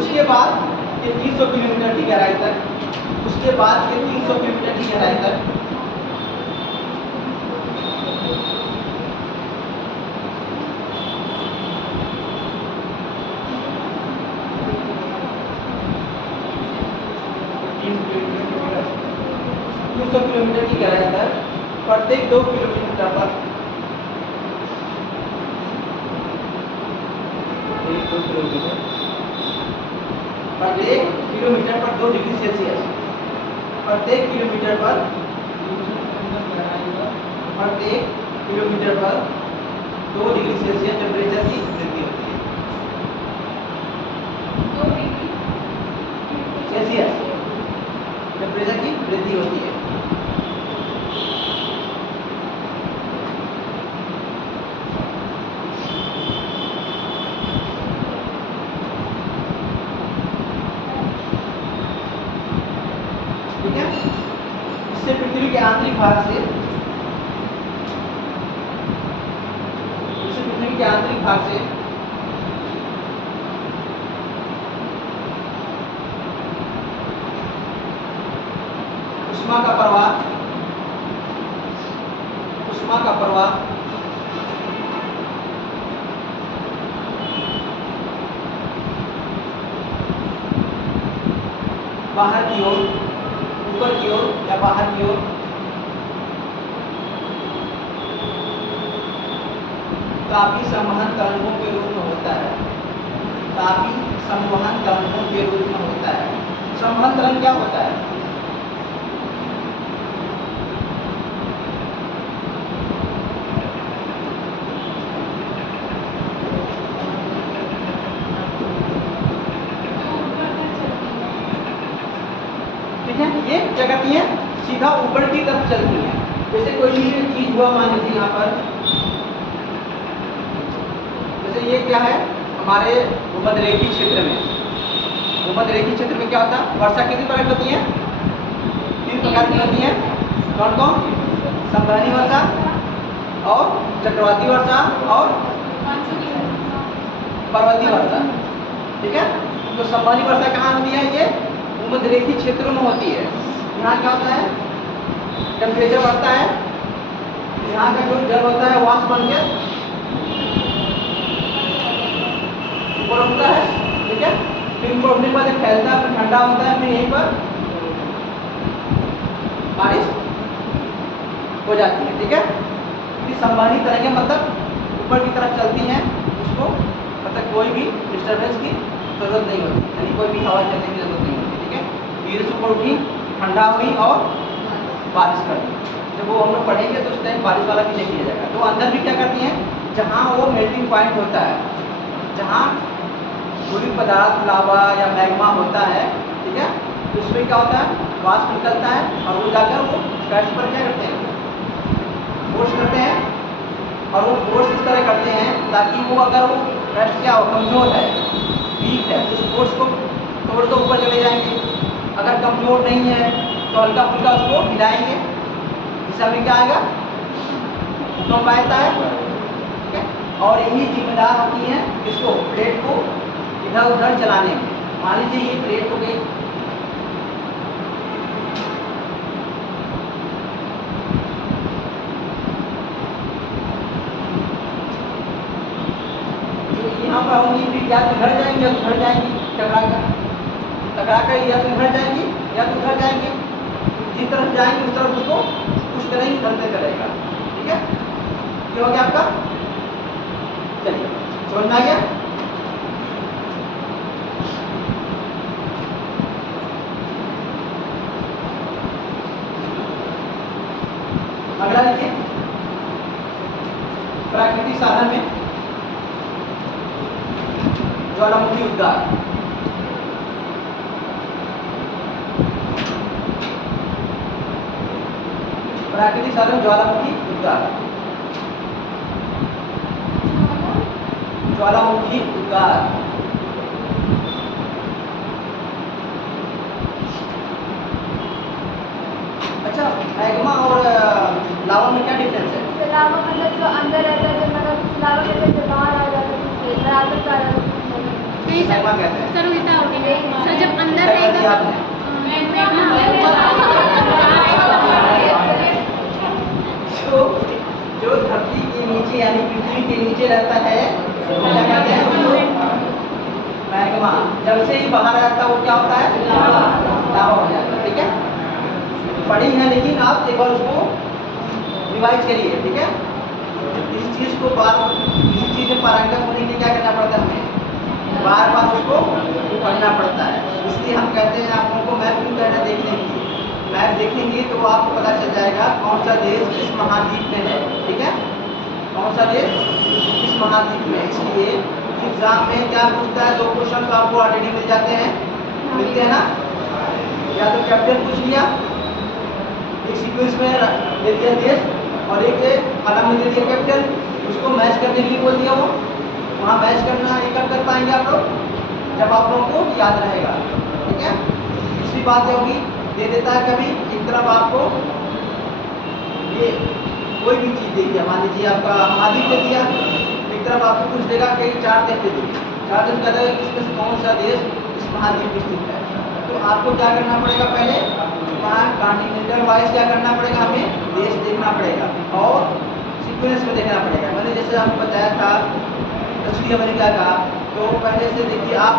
उसके बाद ये 300 किलोमीटर की गहराई तक, उसके बाद ये 300 किलोमीटर की गहराई तक, किलोमीटर की गहराई तक प्रत्येक 2 किलोमीटर पर, प्रत्येक किलोमीटर पर 2 डिग्री सेल्सियस, प्रत्येक किलोमीटर पर, प्रत्येक किलोमीटर पर 2 डिग्री सेल्सियस टेम्परेचर की वृद्धि होती है, 2 डिग्री सेल्सियस टेम्परेचर की वृद्धि होती है। ठीक है, इससे पृथ्वी के आंतरिक भाग से, इससे पृथ्वी के आंतरिक भाग से उष्मा का प्रवाह, उष्मा का प्रवाह बाहर की ओर, ऊपर की ओर या बाहर की ओर तापी संवहन तरंगों के रूप में होता है, तापी संवहन तरंगों के रूप में होता है। संवहन तरंग क्या होता है, ये क्या करती है, सीधा ऊपर की तरफ चलती है। जैसे कोई भी चीज हुआ, मान लीजिए यहाँ पर, जैसे ये क्या है हमारे भूमध्यरेखीय क्षेत्र में, भूमध्यरेखीय क्षेत्र में क्या होता है, वर्षा कितनी प्रकार की होती है, 3 प्रकार की होती है। कौन कौन, संवहनी वर्षा और चक्रवाती वर्षा और पर्वतीय वर्षा, ठीक है। तो संवहनी वर्षा कहाँ होती है? ये भूमध्यरेखीय क्षेत्रों में होती है। यहाँ क्या होता है? टेम्परेचर बढ़ता है, यहाँ का जो जल होता है वाष्प बन के ऊपर उठता है, ठीक है। फिर ऊपर उठने के बाद फैलता है, फिर ठंडा होता है, फिर यहीं पर बारिश हो जाती है, ठीक है। फिर संवहनी तरंगें मतलब ऊपर की तरफ चलती हैं, उसको मतलब कोई भी डिस्टर्बेंस की जरूरत नहीं होती, यानी कोई भी हवा चलने की जरूरत नहीं होती, ठीक है। धीरे से ऊपर उठी, ठंडा हुई और बारिश कर दी। जब वो हम लोग पढ़ेंगे तो उस टाइम बारिश वाला भी नहीं किया जाएगा। तो अंदर भी क्या करती हैं, जहाँ वो मेल्टिंग पॉइंट होता है, जहाँ कोई पदार्थ लावा या मैग्मा होता है, ठीक है, तो उसमें क्या होता है, वाष्प निकलता है और वो जाकर वो कर्स्ट पर क्या करते हैं, फोर्स करते हैं। और वो फोर्स इस तरह करते हैं ताकि वो अगर वो कर्स्ट क्या हो, कमजोर है, वीक है, तो उस फोर्स को तोड़ के ऊपर चले जाएंगे। अगर कमजोर नहीं है तो हल्का फुल्का उसको हिलाएंगे, जिससे हमें क्या आएगा, भूकंप आता है, ठीक है। और यही जिम्मेदार होती है इसको, प्लेट को इधर उधर चलाने में। मान लीजिए ये प्लेट हो गई, यहाँ पर होंगी, फिर या तो इधर जाएंगे या तो उधर जाएंगी, टकरा कर या तो इधर जाएंगी या तो उधर जाएंगी। जिस तरफ जाएंगे उस तरफ उसको कुछ तरह ही चलते चलेगा, ठीक है। ये हो गया आपका, चलिए समझ में आ गया। अगला देखिए, प्राकृतिक साधन में ज्वालामुखी उद्गार। प्राकृतिक साधन ज्वालामुखी उद्गार, ज्वालामुखी उद्गार। अच्छा, मैग्मा और लावा में क्या डिफरेंस है? लावा मतलब जो अंदर रहता है, जो मतलब लावा कहते हैं जो बाहर आ जाता है, बराबर का नहीं सर, मैग्मा कहते हैं। सर उल्टा हो गया सर, जब अंदर क्या कर दिया रहेगा जो धरती के नीचे यानी पृथ्वी के नीचे रहता है, क्या कहते हैं उसको? मैग्मा। जब से ही बाहर आता है वो क्या होता है? लावा हो जाता है, ठीक है। पढ़ी है लेकिन आप एक बार उसको रिवाइज करिए, ठीक है। इस चीज को किसी चीज में पारंगत होने के लिए क्या करना पड़ता है, हमें बार बार उसको पढ़ना पड़ता है। इसलिए हम कहते हैं आप लोगों को मैप क्यों कहना, देखने के लिए। मैप देखेंगे तो आपको पता चल जाएगा कौन सा देश किस महाद्वीप में है, ठीक है, कौन सा देश किस महाद्वीप में। इसलिए एग्जाम में क्या पूछता है, 2 क्वेश्चन तो आपको ऑलरेडी मिल जाते हैं, मिलते हैं ना। या तो कैपिटल पूछ लिया, एक सीक्वेंस में दे दिया देश और एक कॉलम में दे दिया कैपिटल, उसको मैच करने के लिए बोल दिया। वो वहाँ मैच करना ये कब कर पाएंगे आप लोग, जब आप लोगों को याद रहेगा, ठीक है। दूसरी बात ये होगी, दे देता है कभी एक तरफ आपको ये कोई भी चीज़ दे दिया, मान लीजिए आपका महाद्वीप दे दिया, एक तरफ आपको कुछ देगा कई 4 देश दे दिए, 4 देश कहता है इसमें से कौन सा देश इस महाद्वीप में स्थित है। तो आपको क्या करना पड़ेगा, पहले वहाँ कॉन्टिनेंटल वाइज क्या करना पड़ेगा, हमें देश देखना पड़ेगा और सीक्वेंस में देखना पड़ेगा। मैंने जैसे आपको बताया था दक्षिणी अमेरिका का, तो पहले से देखिए आप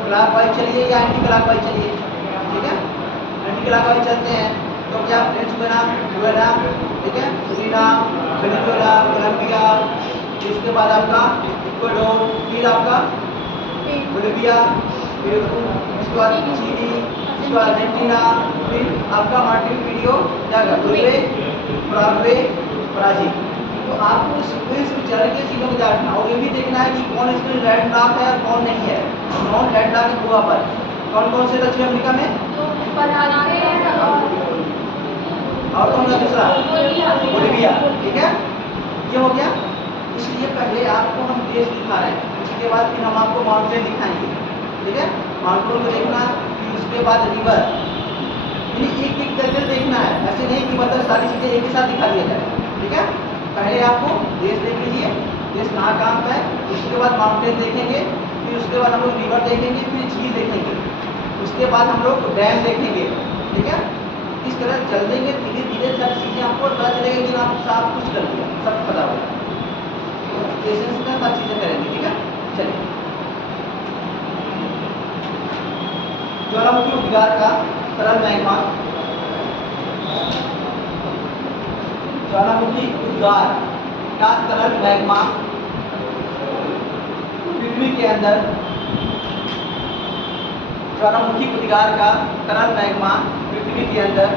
क्लॉक वाइज चलिए या एंटी क्लॉक वाइज चलिए, ठीक है। एंटी क्लॉक वाइज चलते हैं तो क्या फ्रेंच गुयाना, ठीक है, सुरीनाम, वेनेजुएला, कोलंबिया, इसके बाद आपका इक्वाडोर, फिर आपका बोलिविया, फिर इसके बाद चिली, इसके बाद अर्जेंटीना, फिर आपका मॉन्टेवीडियो, क्या उरुग्वे, पैराग्वे, ब्राजील। तो आपको सीक्वेंस में चल के चीज़ों को जानना और ये भी देखना है कि कौन इसमें रेड लॉक है और कौन नहीं है। नॉन रेड लॉक है गोवा पर कौन कौन से दक्षिण अमेरिका में, और कौन सा दूसरा, बोलिविया, ठीक है। ये हो गया। इसलिए पहले आपको हम देश दिखा रहे हैं, उसके बाद फिर हम आपको माउंटेन दिखाएंगे, ठीक है। माउंटेन को देखना, फिर उसके बाद रिवर, एक एक करके देखना है, ऐसे नहीं कि मतलब सारी चीज़ें एक ही साथ दिखा दिया जाए, ठीक है। पहले आपको देश देख लीजिए, देश कहाँ कहाँ है, उसके बाद माउंटेन देखेंगे, फिर फिर उसके बाद हम लोग रिवर देखेंगे, फिर झील देखेंगे, उसके बाद हम लोग डैम देखेंगे। ठीक है, इस तरह चल देंगे धीरे धीरे, सब चीज़ें आपको पता चलेगा कि आप सब कुछ कर लिया, सब पता होगा। पेशेंस का सब चीज़ें करेंगे। ठीक है, चलिए। ज्वालामुखी उद्गार का तरल मैग्मा, ज्वालामुखी उद्गार का तरल मैग्मा पृथ्वी के अंदर, ज्वालामुखी उद्गार का तरल मैग्मा पृथ्वी के अंदर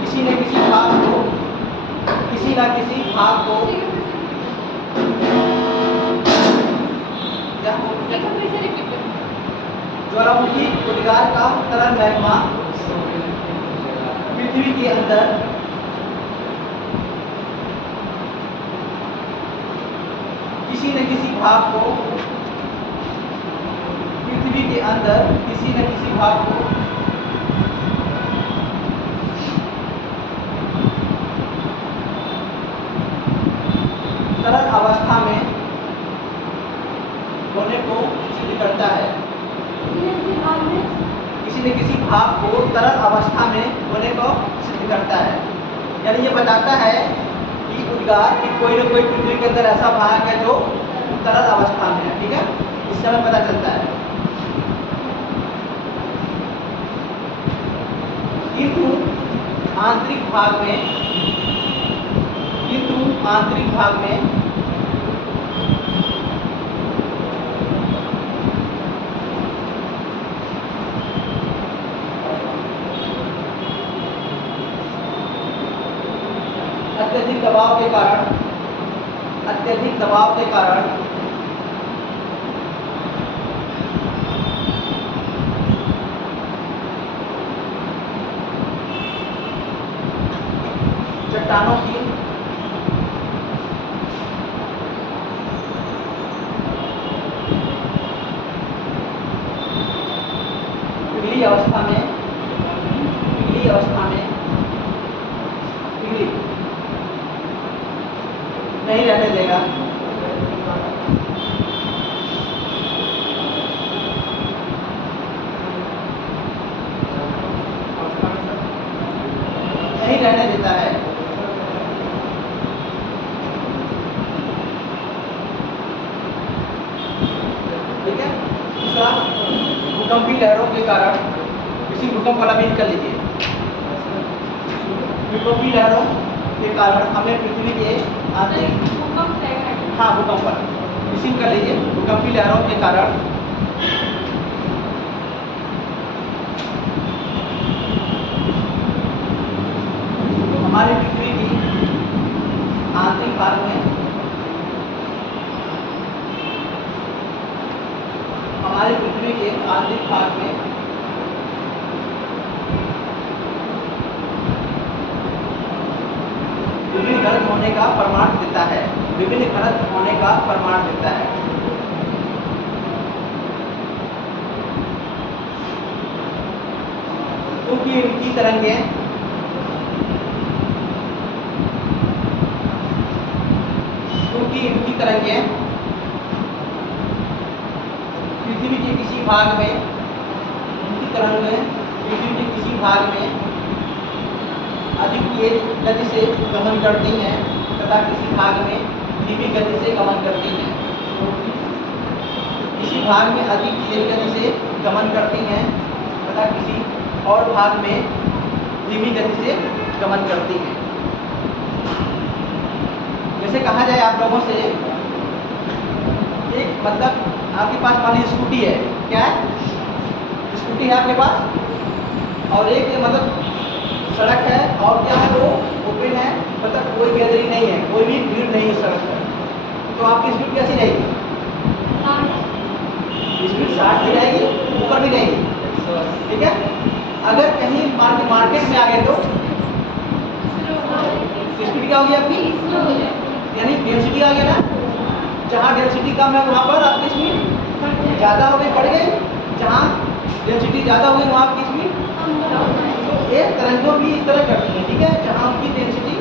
किसी न किसी भाग को, किसी न किसी भाग को क्या ज्वालामुखी उद्गार का तरल मैग्मा पृथ्वी के अंदर किसी न किसी भाग को, पृथ्वी के अंदर किसी न किसी भाग को तरल अवस्था में होने को सिद्ध करता है। किसी न किसी भाग को तरल अवस्था में होने को सिद्ध करता है, यानी ये बताता है कि उद्गार कि कोई न कोई पृथ्वी के अंदर ऐसा भाग है जो तरल अवस्था में है। ठीक है, इससे हमें पता चलता है। किंतु आंतरिक भाग में, किंतु आंतरिक भाग में अत्यधिक दबाव के कारण, अत्यधिक दबाव के कारण चट्टानों की पिघली अवस्था में, पिघली अवस्था में, पिघली नहीं रहने देगा, नहीं रहने देता है। ठीक है, दूसरा भूकंपीय लहरों के कारण, किसी भूकंप वाला भी कर लीजिए। भूकंपीय लहरों के कारण हमें पृथ्वी के आंतरिक, हाँ भूकंप वाला रिसीव कर लीजिए। भूकंपीय लहरों के कारण हमारी पृथ्वी की आंतरिक भाग में, हमारी पृथ्वी के आंतरिक भाग में विभिन्न घनत्व होने का प्रमाण देता है, विभिन्न घनत्व होने का प्रमाण देता है। क्योंकि इनकी तरंगें पृथ्वी के किसी भाग में, इनकी तरंगें पृथ्वी के किसी भाग में अधिक तेज गति से गमन करती हैं तथा किसी भाग में धीमी गति से गमन करती हैं। किसी भाग में अधिक तेज गति से गमन करती हैं तथा किसी और भाग में धीमी गति से गमन करती हैं। जैसे कहा जाए आप लोगों से, एक मतलब आपके पास मान लीजिए स्कूटी है, क्या है, स्कूटी है आपके पास, और एक मतलब सड़क है और क्या है वो ओपन है, मतलब कोई गैदरिंग नहीं है, कोई भी भीड़ नहीं है सड़क पर, तो आपकी स्पीड कैसी रहेगी? स्पीड 60 भी रहेगी, ऊपर भी रहेगी। ठीक है, अगर कहीं मार्केट में आ गए तो स्पीड क्या होगी आपकी? यानी डेंसिटी आ गया ना, जहाँ डेंसिटी कम है वहाँ पर आपकी स्पीड ज़्यादा हो गई, बढ़ गई, जहाँ डेंसिटी ज़्यादा हो गई वहाँ आपकी स्पीड। तो ये तरंगों भी इस तरह करती है। ठीक है, जहाँ उनकी डेंसिटी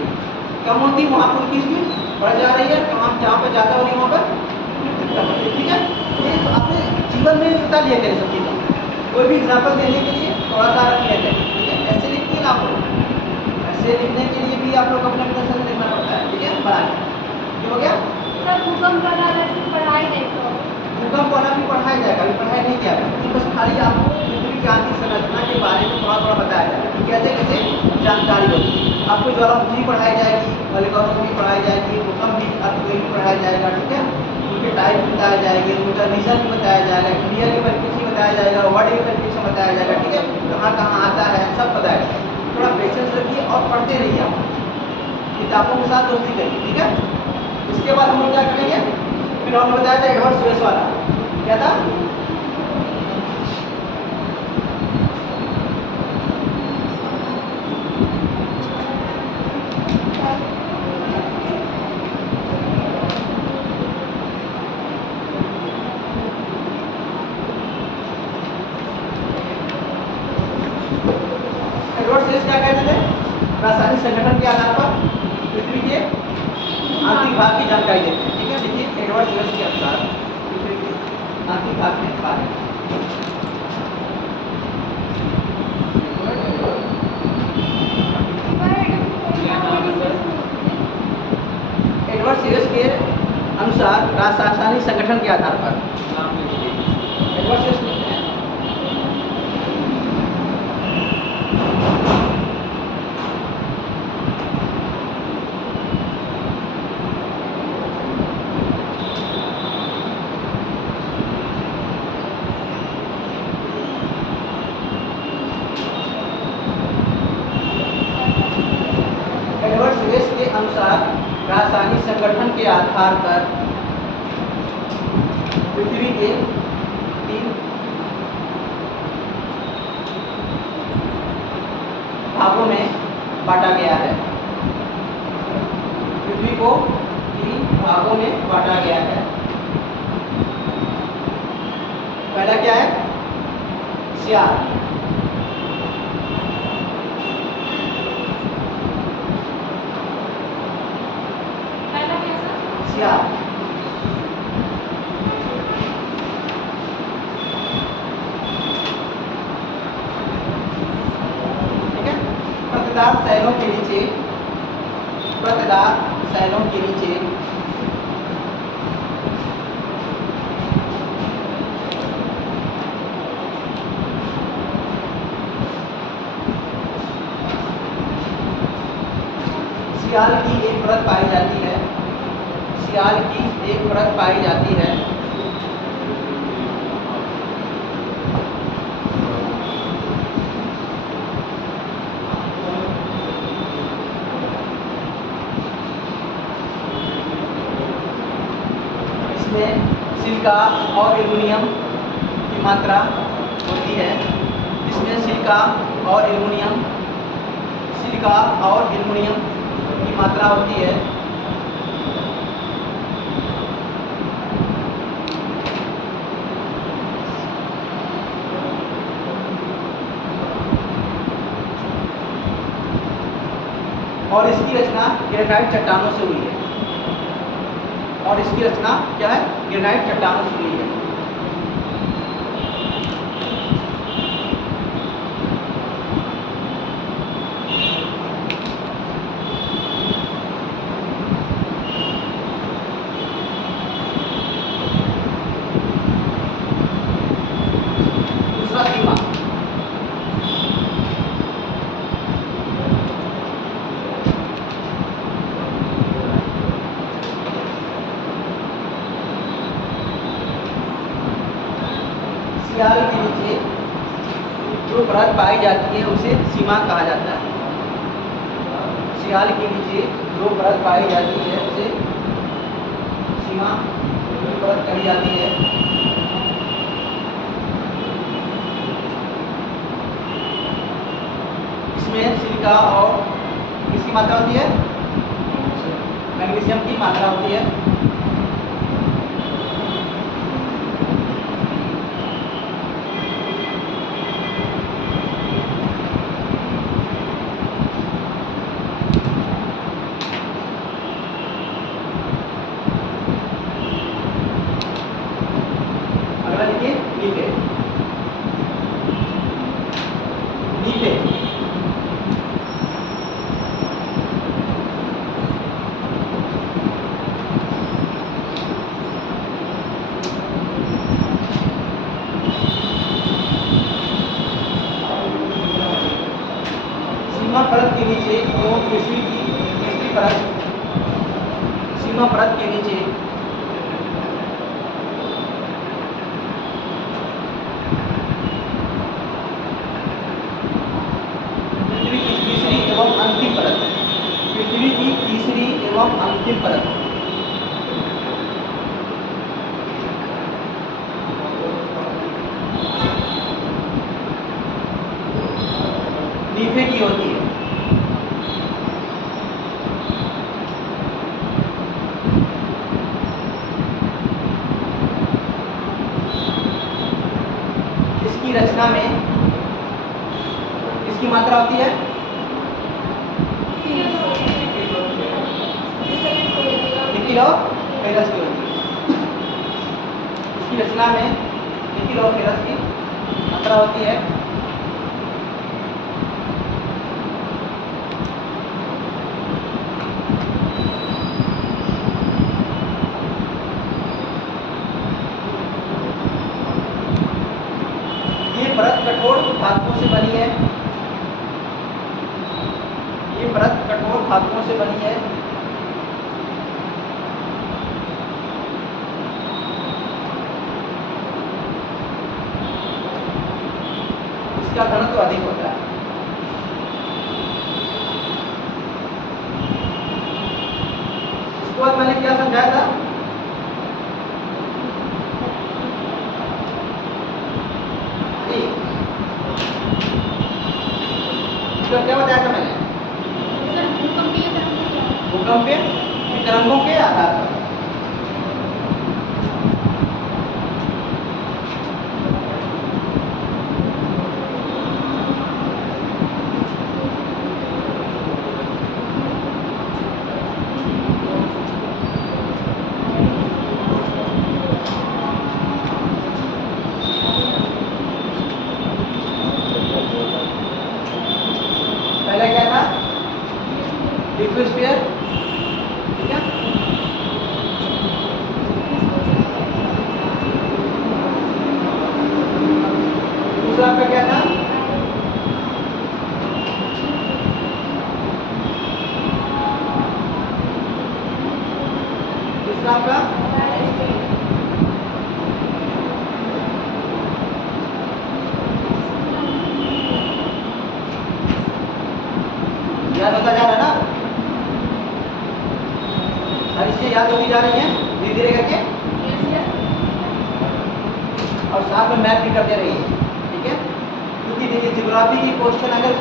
कम होती वहाँ पर उसकी स्पीड बढ़ जा रही है, जहाँ पर ज़्यादा हो रही है वहाँ पर कम होती है। ठीक है, ये तो आपने जीवन में बता लिया करें सब चीज़ों। कोई भी एग्जाम्पल देने के लिए थोड़ा सा रख लिया करें। ठीक है, ऐसे लिखिए ना आप लोग, ऐसे लिखने के लिए भी आप लोग अपने अपने से लिखना पड़ता है। ठीक है, बना ये हो गया। सर भूकंप वाला वैसे पढ़ाई नहीं तो भूकंप वाला भी पढ़ाया जाएगा, अभी पढ़ाई नहीं किया है, बस खाली आपको पृथ्वी की आंतरिक संरचना के बारे में थोड़ा थोड़ा बताया जाएगा कि कैसे कैसे जानकारी होगी। आपको ज्वालामुखी पढ़ाई जाएगी, वॉल्केनो भी पढ़ाई जाएगी, भूकंप भी अर्थक्वेक भी पढ़ाया जाएगा। ठीक है, उनके टाइप भी बताया जाएंगे, उनका रीजन भी बताया जाएगा, क्लियर की परिप्रेक्ष्य बताया जाएगा, वर्ड की परिप्रेक्ष्य बताया जाएगा। ठीक है, कहाँ कहाँ आता है सब बताया जाएगा। थोड़ा पेशेंस रखिए और पढ़ते रहिए, आप किताबों के साथ दोस्ती करिए। ठीक है, इसके बाद हम लोग क्या करेंगे, फिर हमने बताया था एडवर्स यूएस वाला क्या था, एडवर्स यूएस क्या कहते थे, रासायनिक संगठन के आधार पर पृथ्वी के आंतरिक भाग की जानकारी देते हैं। ठीक है, देखिए एडवर्ड यूएस के अनुसार पृथ्वी के आंतरिक भाग में कार्य, एडवर्ड यूएस के अनुसार रासायनिक संगठन के आधार पर एडवर्ड यूएस लिखते हैं। एडवर्ड यूएस के अनुसार रासायनिक संगठन के आधार पर पृथ्वी के 3 भागों में बांटा गया है। पृथ्वी को 3 भागों में बांटा गया है। पहला क्या है, सियार, पहला कैसा? सियार, ठीक है, प्रतदार शैलों के नीचे, प्रतदार शैलों के नीचे सियाल की एक परत पाई जाती है, सियाल की एक परत पाई जाती है। इसमें सिलिका और एल्युमिनियम की मात्रा होती है। इसमें सिलिका और एल्युमिनियम, सिलिका और एल्युमिनियम की मात्रा होती है। और इसकी रचना ग्रेनाइट चट्टानों से हुई है। और इसकी रचना क्या है, ग्रेनाइट चट्टानों से हुई है। दूसरा सीमा, सियाल के नीचे जो परत पाई जाती है उसे सीमा कहा जाता है। सियाल के नीचे जो परत पाई जाती है उसे सीमा की परत कही जाती है। इसमें सिलिका और किसकी मात्रा होती है, मैग्नीशियम की मात्रा होती है। नीफे नीफे सीमा परत के नीचे एवं पृथ्वी की तीसरी परत, सीमा परत के नीचे पृथ्वी की तीसरी एवं अंतिम परत, पृथ्वी की तीसरी एवं अंतिम परत नीफे की होती है। इसकी रचना में इसकी मात्रा होती है निकिल और फेरस की होती है। इसकी रचना में निकिल और फेरस की मात्रा होती है। ये परत कठोर धातुओं से बनी है। ये परत कठोर धातुओं से बनी है। इसका घनत्व अधिक होता है। इसके बाद मैंने क्या समझाया था? क्या बताया था मैंने? भूकंपीय तरंगों के आधार पर। पहला क्या था? लिथोस्फीयर, ठीक है? दूसरा आपका क्या था? दूसरा आपका याद होता जा रहा है ना? हर चीजें याद होती जा रही हैं धीरे धीरे करके, और साथ में मैथ भी करते रहिए, ठीक है? क्योंकि देखिए ज्योग्राफी की क्वेश्चन अगर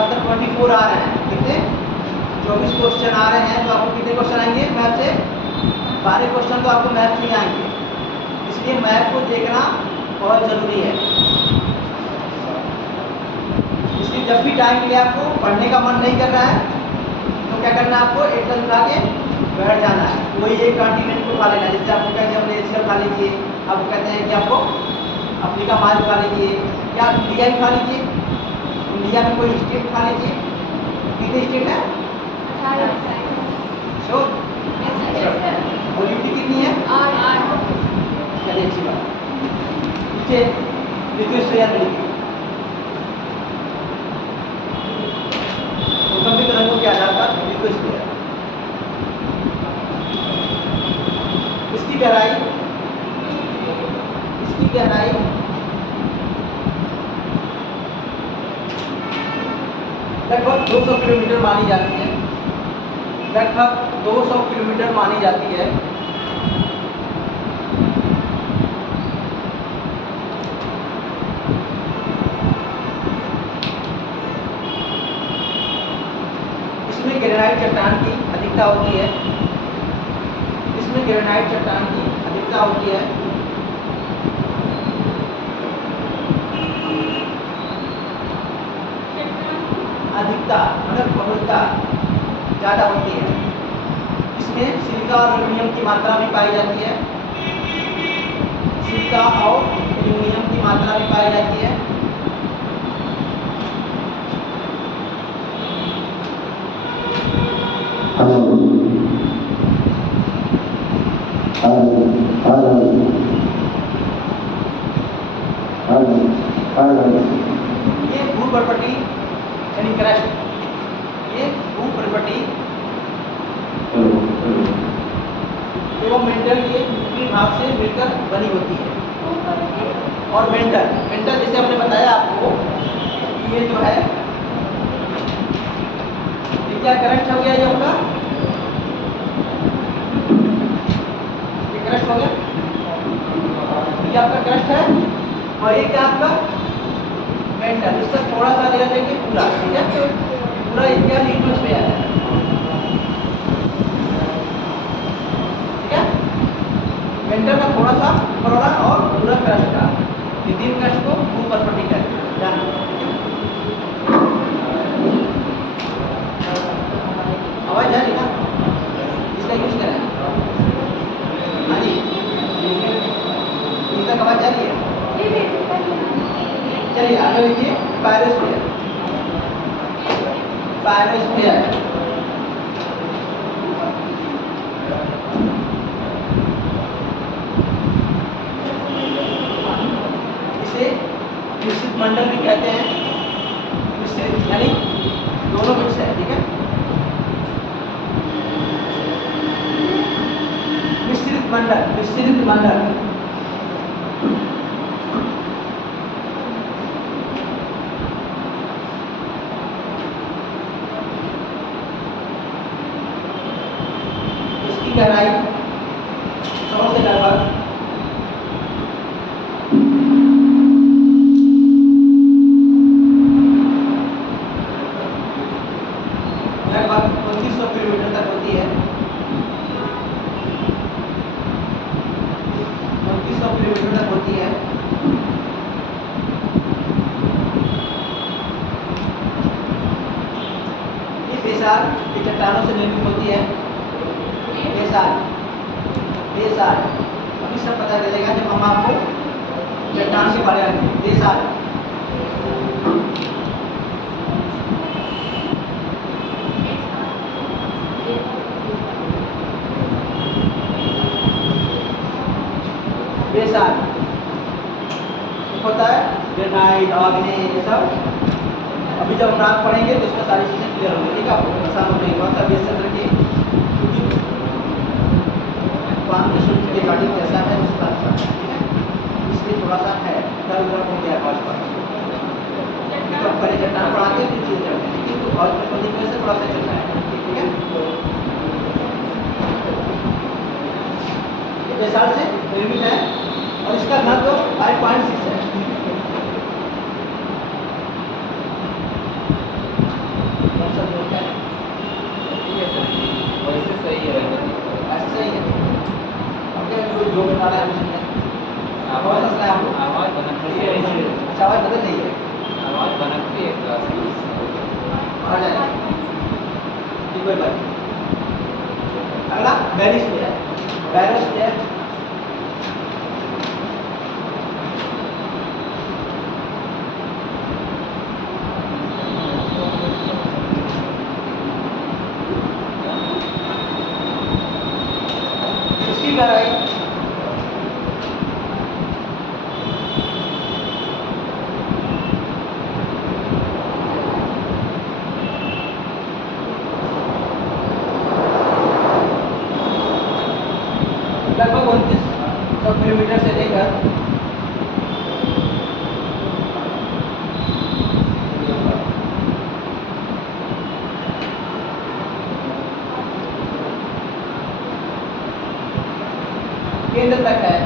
मतलब 24 आ रहे हैं, कितने 24 क्वेश्चन आ रहे हैं, तो आपको कितने क्वेश्चन आएंगे मैथ से? 12 क्वेश्चन तो आपको मैथ से ही आएंगे। इसलिए मैथ को देखना बहुत जरूरी है। इसलिए जब भी टाइम मिले आपको पढ़ने का मन नहीं कर रहा है तो क्या करना है? आपको एक उठा के बैठ जाना है, कोई एक कॉन्टिनेंट को खा लेना है। जैसे आपको कहते हैं मलेशिया खा लीजिए, आपको कहते हैं कि आपको अफ्रीका महाद्वीप खा लीजिए, या इंडिया ही खा लीजिए, इंडिया में कोई स्टेट खा लीजिए। कितने स्टेट है? श्योर? वॉल्यूमिटी कितनी है? चलिए अच्छी बात। नीचे लिथोस्फीयर लिखिए। भूकंपीय तरंगों के आधार पर लिथोस्फीयर। इसकी गहराई लगभग 200 किलोमीटर मानी जाती है। लगभग 200 किलोमीटर मानी जाती है। इसमें ग्रेनाइट चट्टान की अधिकता होती है। इसमें ग्रेनाइट चट्टान की अधिकता होती है। अधिकता मतलब बहुलता ज़्यादा होती है। इसमें सिलिका और एल्यूमिनियम की मात्रा भी पाई जाती है। सिलिका और एल्यूमिनियम मात्रा भी पाई जाती है। ये भूपर्पटी यानी क्रस्ट, ये भूपर्पटी एवं मेंटल ये ऊपरी भाग से मिलकर बनी होती है। और मेंटल मेंटल जैसे हमने बताया आपको, ये जो है ये क्या क्रस्ट हो गया, ये आपका ये क्रस्ट हो गया, ये आपका क्रस्ट है। और ये क्या आपका मेंटल, इसका थोड़ा सा लेयर देंगे पूरा, ठीक है, पूरा ये क्या लिटमोस्फेयर है, ठीक है। मेंटल का थोड़ा सा ऊपर और पूरा क्रस्ट का, ये तीन क्रस्ट को भूपर्पटी कहते हैं, ध्यान रखो। आवाज जा रही है ना, इसका यूज करें। हाँ जी, इसका आवाज जा रही है। चलिए आगे लिखिए, पायरोस्फीयर। पायरोस्फीयर इसे मिश्रित मंडल भी कहते हैं। मिश्रित यानी दोनों मिक्स है, ठीक है। मिश्रित मंडल, मिश्रित मंडल इसकी गहराई 100 से लगभग 2500 किलोमीटर तक होती है। 2500 किलोमीटर तक होती है। ये बेसाल ये चट्टानों से निर्मित होती है। बेसाल बेसाल अभी सब पता चलेगा जब हम आपको चट्टान के बारे में बेसाल बेसाल होता है ग्रेनाइट, आग्नेय, ये सब अभी जब हम रात पढ़ेंगे तो इसमें सारी चीजें क्लियर होंगी, ठीक है। आपको आसान हो गई बात, अभी से रखिए पान के शुद्ध के गाड़ी कैसा है उसका अच्छा है, ठीक है। इसलिए थोड़ा सा है इधर उधर हो गया पाँच पाँच, तो पहले चट्टान पढ़ाते हैं फिर चीज करते हैं, लेकिन तो और की वजह से थोड़ा सा चलता है, ठीक है। ये बेसाल से निर्मित है और इसका घनत्व 5.6 है। वैसे सही है, ऐसा सही है। ओके, जो बता रहा है आवाज असला है आपको, आवाज बनती है, अच्छा आवाज बदल रही है, आवाज बनती है क्लास में। आ जाएगा, ठीक कोई बात नहीं। अगला बैरिस्फीयर, बैरोस्फीयर इसकी गहराई लगभग 2900 किलोमीटर से लेकर केंद्र तक है।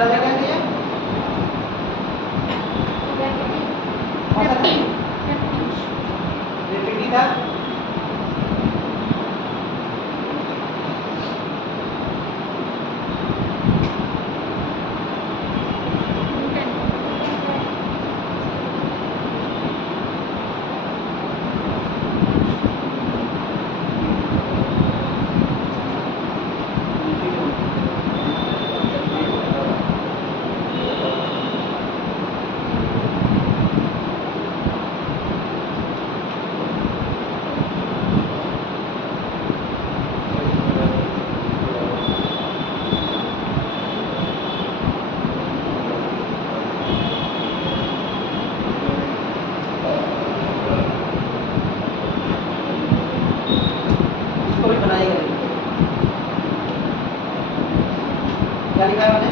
तीसरा क्या कहते हैं? कौन सा था? रेपिडी था। इसको भी बनाइएगा। क्या लिखा है मैंने?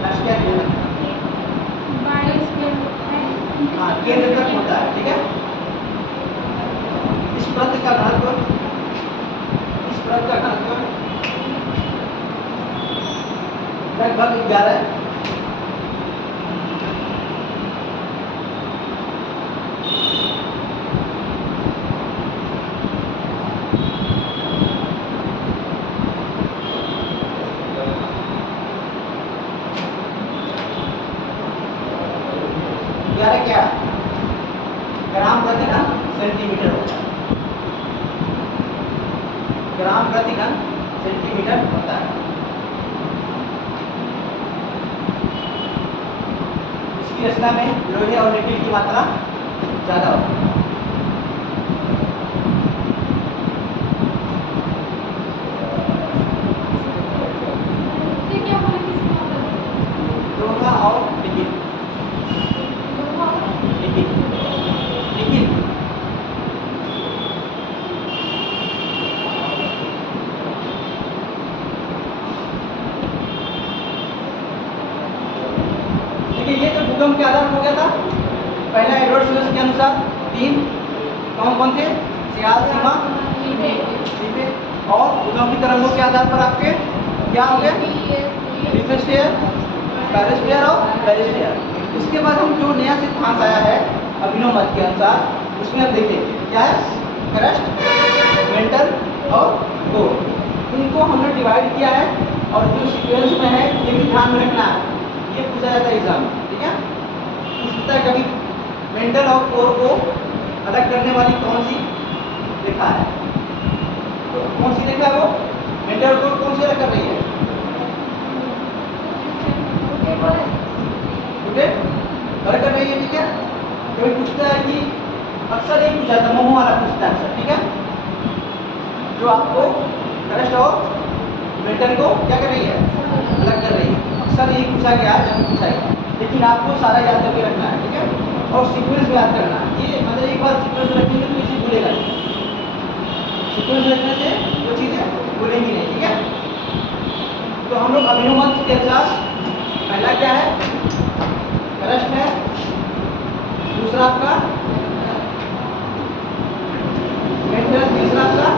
क्या लिखा है? हाँ, केंद्र तक होता है, ठीक है। इस प्रति का घनत्व लगभग 11 है। क्या ग्राम प्रति घन सेंटीमीटर होता है। ग्राम प्रति घन सेंटीमीटर होता है। इसकी रचना में लोहे और निकेल की मात्रा ज्यादा होती है। लोहा और निकेल ये तो भूकंप के आधार हो गया था। पहला एडवर्ड सिलस के अनुसार 3 कौन थे? सियाल, सीमा, सीपे। और भूकंप की तरंगों के आधार पर आपके क्या हो गए? रिफ्लेक्टर, पैरास्फीयर और पेरिस्फीयर। उसके बाद हम जो नया सिद्धांत आया है अभिनव मत के अनुसार, उसमें हम देखेंगे क्या है? क्रस्ट, मेंटल और कोर। इनको हमने डिवाइड किया है और जो सीक्वेंस में है ये भी ध्यान में रखना है। ये पूछा जाता है एग्जाम में, ठीक है। पूछता है कभी मेंटल और कोर को अलग करने वाली कौन सी रेखा है? तो कौन सी रेखा है वो? मेंटल और कोर कौन सी अलग कर रही है? अलग कर रही है, ठीक है। कभी पूछता है कि अक्सर एक पूछा था, मोह वाला पूछता है अक्सर, ठीक है। जो आपको क्रस्ट और मेंटल को क्या कर रही है? अलग कर रही है। अक्सर यही पूछा गया है, जब पूछा गया, लेकिन आपको सारा याद करके रखना है, ठीक है। और सीक्वेंस भी याद करना है। ये मतलब एक बार सीक्वेंस रखेंगे तो किसी भूलेगा नहीं। सीक्वेंस रखने से वो चीज़ें भूलेंगी नहीं, ठीक है। तो हम लोग अभिनव मत के अनुसार पहला क्या है? क्रस्ट है। दूसरा आपका मेंटल, तीसरा आपका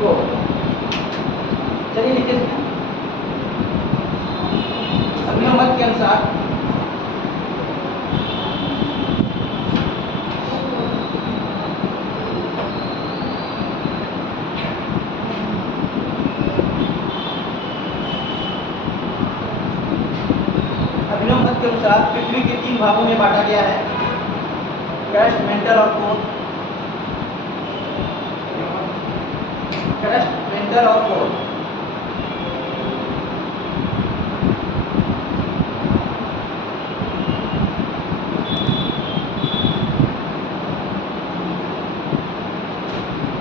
कोर। चलिए लिखते हैं। अभिनव मत के अनुसार पृथ्वी के 3 भागों में बांटा गया है, क्रस्ट, मेंटल और कोर। क्रस्ट, मेंटल और कोर।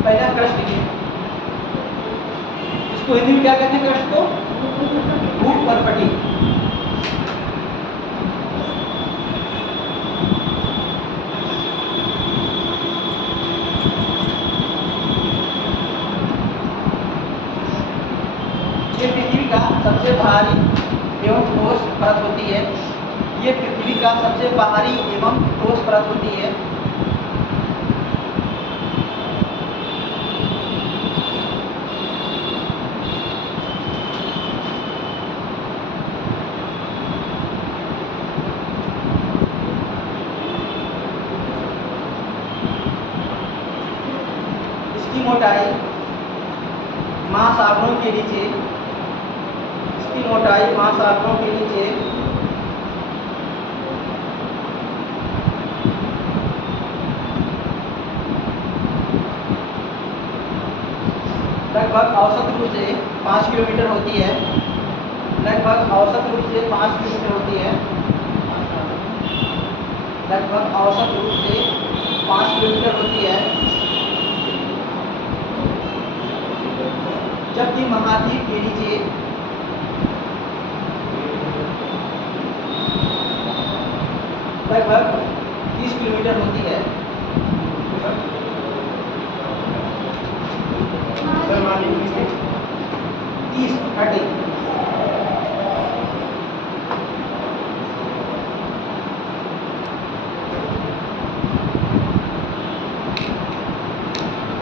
पहला क्रस्ट लिखिए। इसको हिंदी में क्या कहते हैं? क्रस्ट को भूप परपटी। ये पृथ्वी का सबसे बाहरी एवं ठोस परत होती है। ये पृथ्वी का सबसे बाहरी एवं ठोस परत होती है। इसकी मोटाई महासागरों के नीचे, इसकी मोटाई महासागरों के नीचे लगभग औसत रूप से 5 किलोमीटर होती है। लगभग औसत रूप से 5 किलोमीटर होती है। लगभग औसत रूप से 5 किलोमीटर होती है। जबकि महाद्वीप के नीचे लगभग 30 किलोमीटर होती है। सर मान लीजिए 30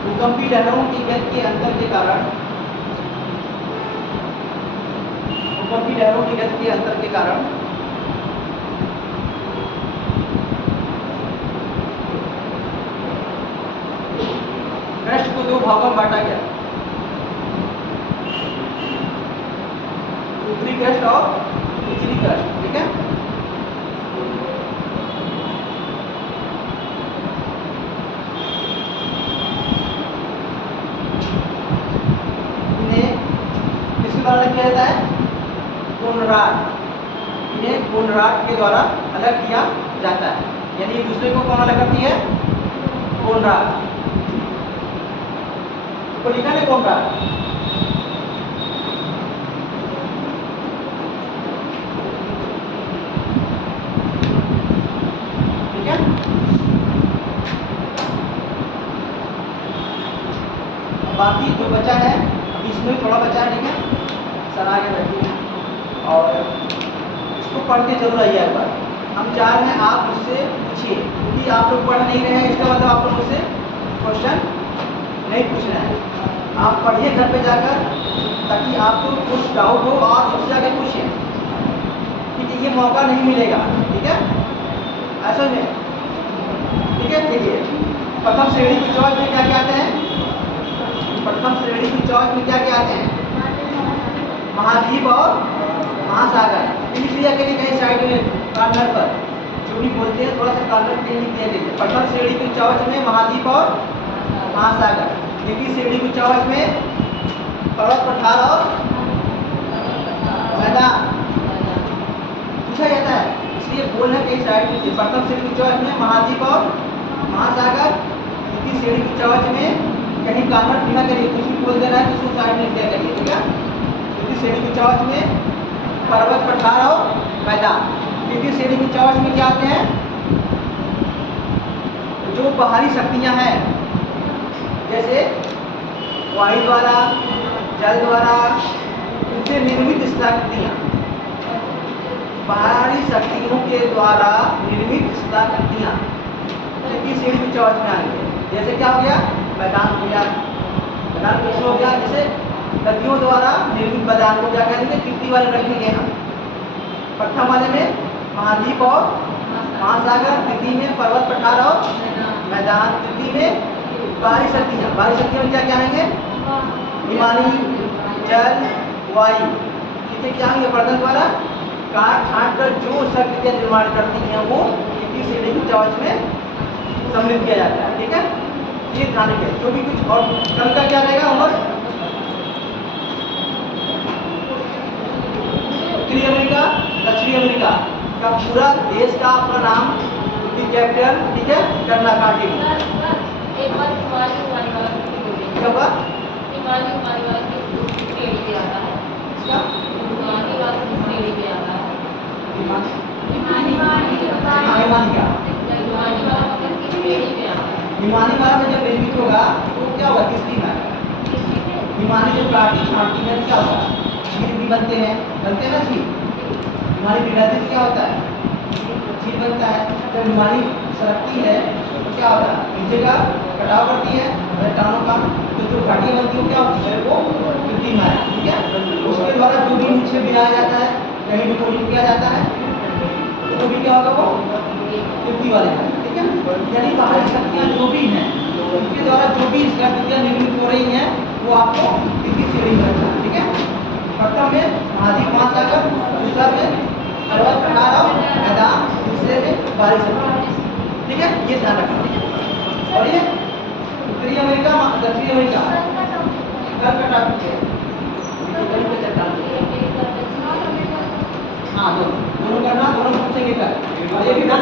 भूकंपी लहरों की गति के अंतर के कारण भूकंपी लहरों की गति के अंतर के कारण क्रस्ट को 2 भागों में बांटा गया। ऊपरी क्रस्ट और निचली क्रस्ट, ठीक है। इन्हें किसके द्वारा अलग किया जाता है? कोनराड। इन्हें कोनराड के द्वारा अलग किया जाता है। यानी एक दूसरे को कौन अलग करती है? कोनराड को लिखा है कोनराड। ठीक है। बाकी जो बचा है अभी इसमें थोड़ा बचा है, ठीक है। सर आगे बैठिए और इसको पढ़ के जरूर आइए एक बार। हम चाह रहे हैं आप मुझसे पूछिए, क्योंकि आप लोग पढ़ नहीं रहे हैं इसका मतलब आप लोग मुझसे क्वेश्चन नहीं पूछ रहे हैं। आप पढ़िए घर पे जाकर, ताकि आपको कुछ डाउट हो और मुझसे जाकर पूछिए। ठीक है, ये मौका नहीं मिलेगा, ठीक है, ऐसा में, ठीक है। देखिए प्रथम श्रेणी की चॉइस में क्या क्या आते हैं? प्रथम श्रेणी की चॉइस में क्या क्या आते हैं? महाद्वीप और महासागर। लिख लिया करिए कहीं साइड में कॉर्नर पर, जो भी बोलते हैं थोड़ा सा कॉर्नर पे लिख दिया करिए। प्रथम श्रेणी की चॉइस में महाद्वीप और महासागर। द्वितीय श्रेणी की चॉइस में पर्वत पठार और मैदान पूछा जाता है, इसलिए बोल है कहीं साइड में। प्रथम श्रेणी की चॉइस में महाद्वीप और महासागर। द्वितीय श्रेणी की चॉइस में कहीं कॉर्नर लिखा करिए, कुछ भी बोल देना है तो उसको साइड में लिख दिया करिए, ठीक है। द्वितीय श्रेणी की चॉइस में पर्वत पठार और मैदान। तृतीय श्रेणी की चॉइस में क्या आते हैं? जो बाहरी शक्तियां हैं, जैसे वायु द्वारा, जल द्वारा, इनसे निर्मित स्थलाकृतियां, बाहरी शक्तियों के द्वारा निर्मित स्थलाकृतियां तृतीय श्रेणी की चॉइस में आएंगे। जैसे क्या हो गया? मैदान हो गया। मैदान कैसे हो गया? जैसे नदियों द्वारा निर्मित मैदान को क्या कहेंगे? तृतीय वाले रखेंगे हम। प्रथम वाले में महाद्वीप और महासागर, द्वितीय में पर्वत पठार और मैदान, तृतीय में बाहरी शक्तियाँ। बाहरी शक्तियों में क्या क्या आएंगे? हिमानी, जल, वायु, ठीक है। क्या आएंगे? प्रदन द्वारा काट छाट कर जो शक्तियाँ निर्माण करती हैं वो तृतीय श्रेणी की चॉइस में सम्मिलित किया जाता है, ठीक है। ये ध्यान रखिए। जो भी कुछ और कल का क्या रहेगा होमवर्क? उत्तरी अमेरिका, दक्षिणी अमेरिका का पूरा देश का अपना नाम, कैपिटल, ठीक है, करना काटी। एक बार हिमालय वाला क्या हुआ? हिमालय वाला की श्रेणी पे आता है। क्या? हिमालय वाला की श्रेणी पे आता है। हिमानी का हिमालय वाला मतलब की श्रेणी पे आता है। हिमानी वाला में जब निर्मित होगा तो क्या होगा? किस दिन आएगा? हिमानी जब काटी छाटती है तो क्या होगा? चीर भी बनते हैं ना चीर। हिमानी पिघलती तो क्या होता है? चीर बनता है। जब हिमानी सरकती है तो क्या होता है? नीचे का कटाव करती है चट्टानों का, तो जो घाटियाँ बनती है वो क्या होती है? वो कृत्रिम है, ठीक है। उसके द्वारा जो भी नीचे बनाया जाता है, कहीं डिपोजिट किया जाता है, तो वो भी क्या होगा? वो कृत्रिम वाले हैं, ठीक है। यानी बाहरी शक्तियाँ जो भी हैं उनके द्वारा जो भी स्थितियाँ निर्मित हो रही हैं वो आपको इसी श्रेणी में रखना है, ठीक है। प्रथम में महाद्वीप महासागर, दूसरा में पर्वत पठार और मैदान, तीसरे में बारिश होती है, ठीक है। ये ध्यान रखना, ठीक है। और ये उत्तरी अमेरिका, दक्षिणी अमेरिका, कर्क का टॉपिक है, गणित का चट्टान है। हाँ, दोनों करना, दोनों पूछेंगे कल। और ये भी ध्यान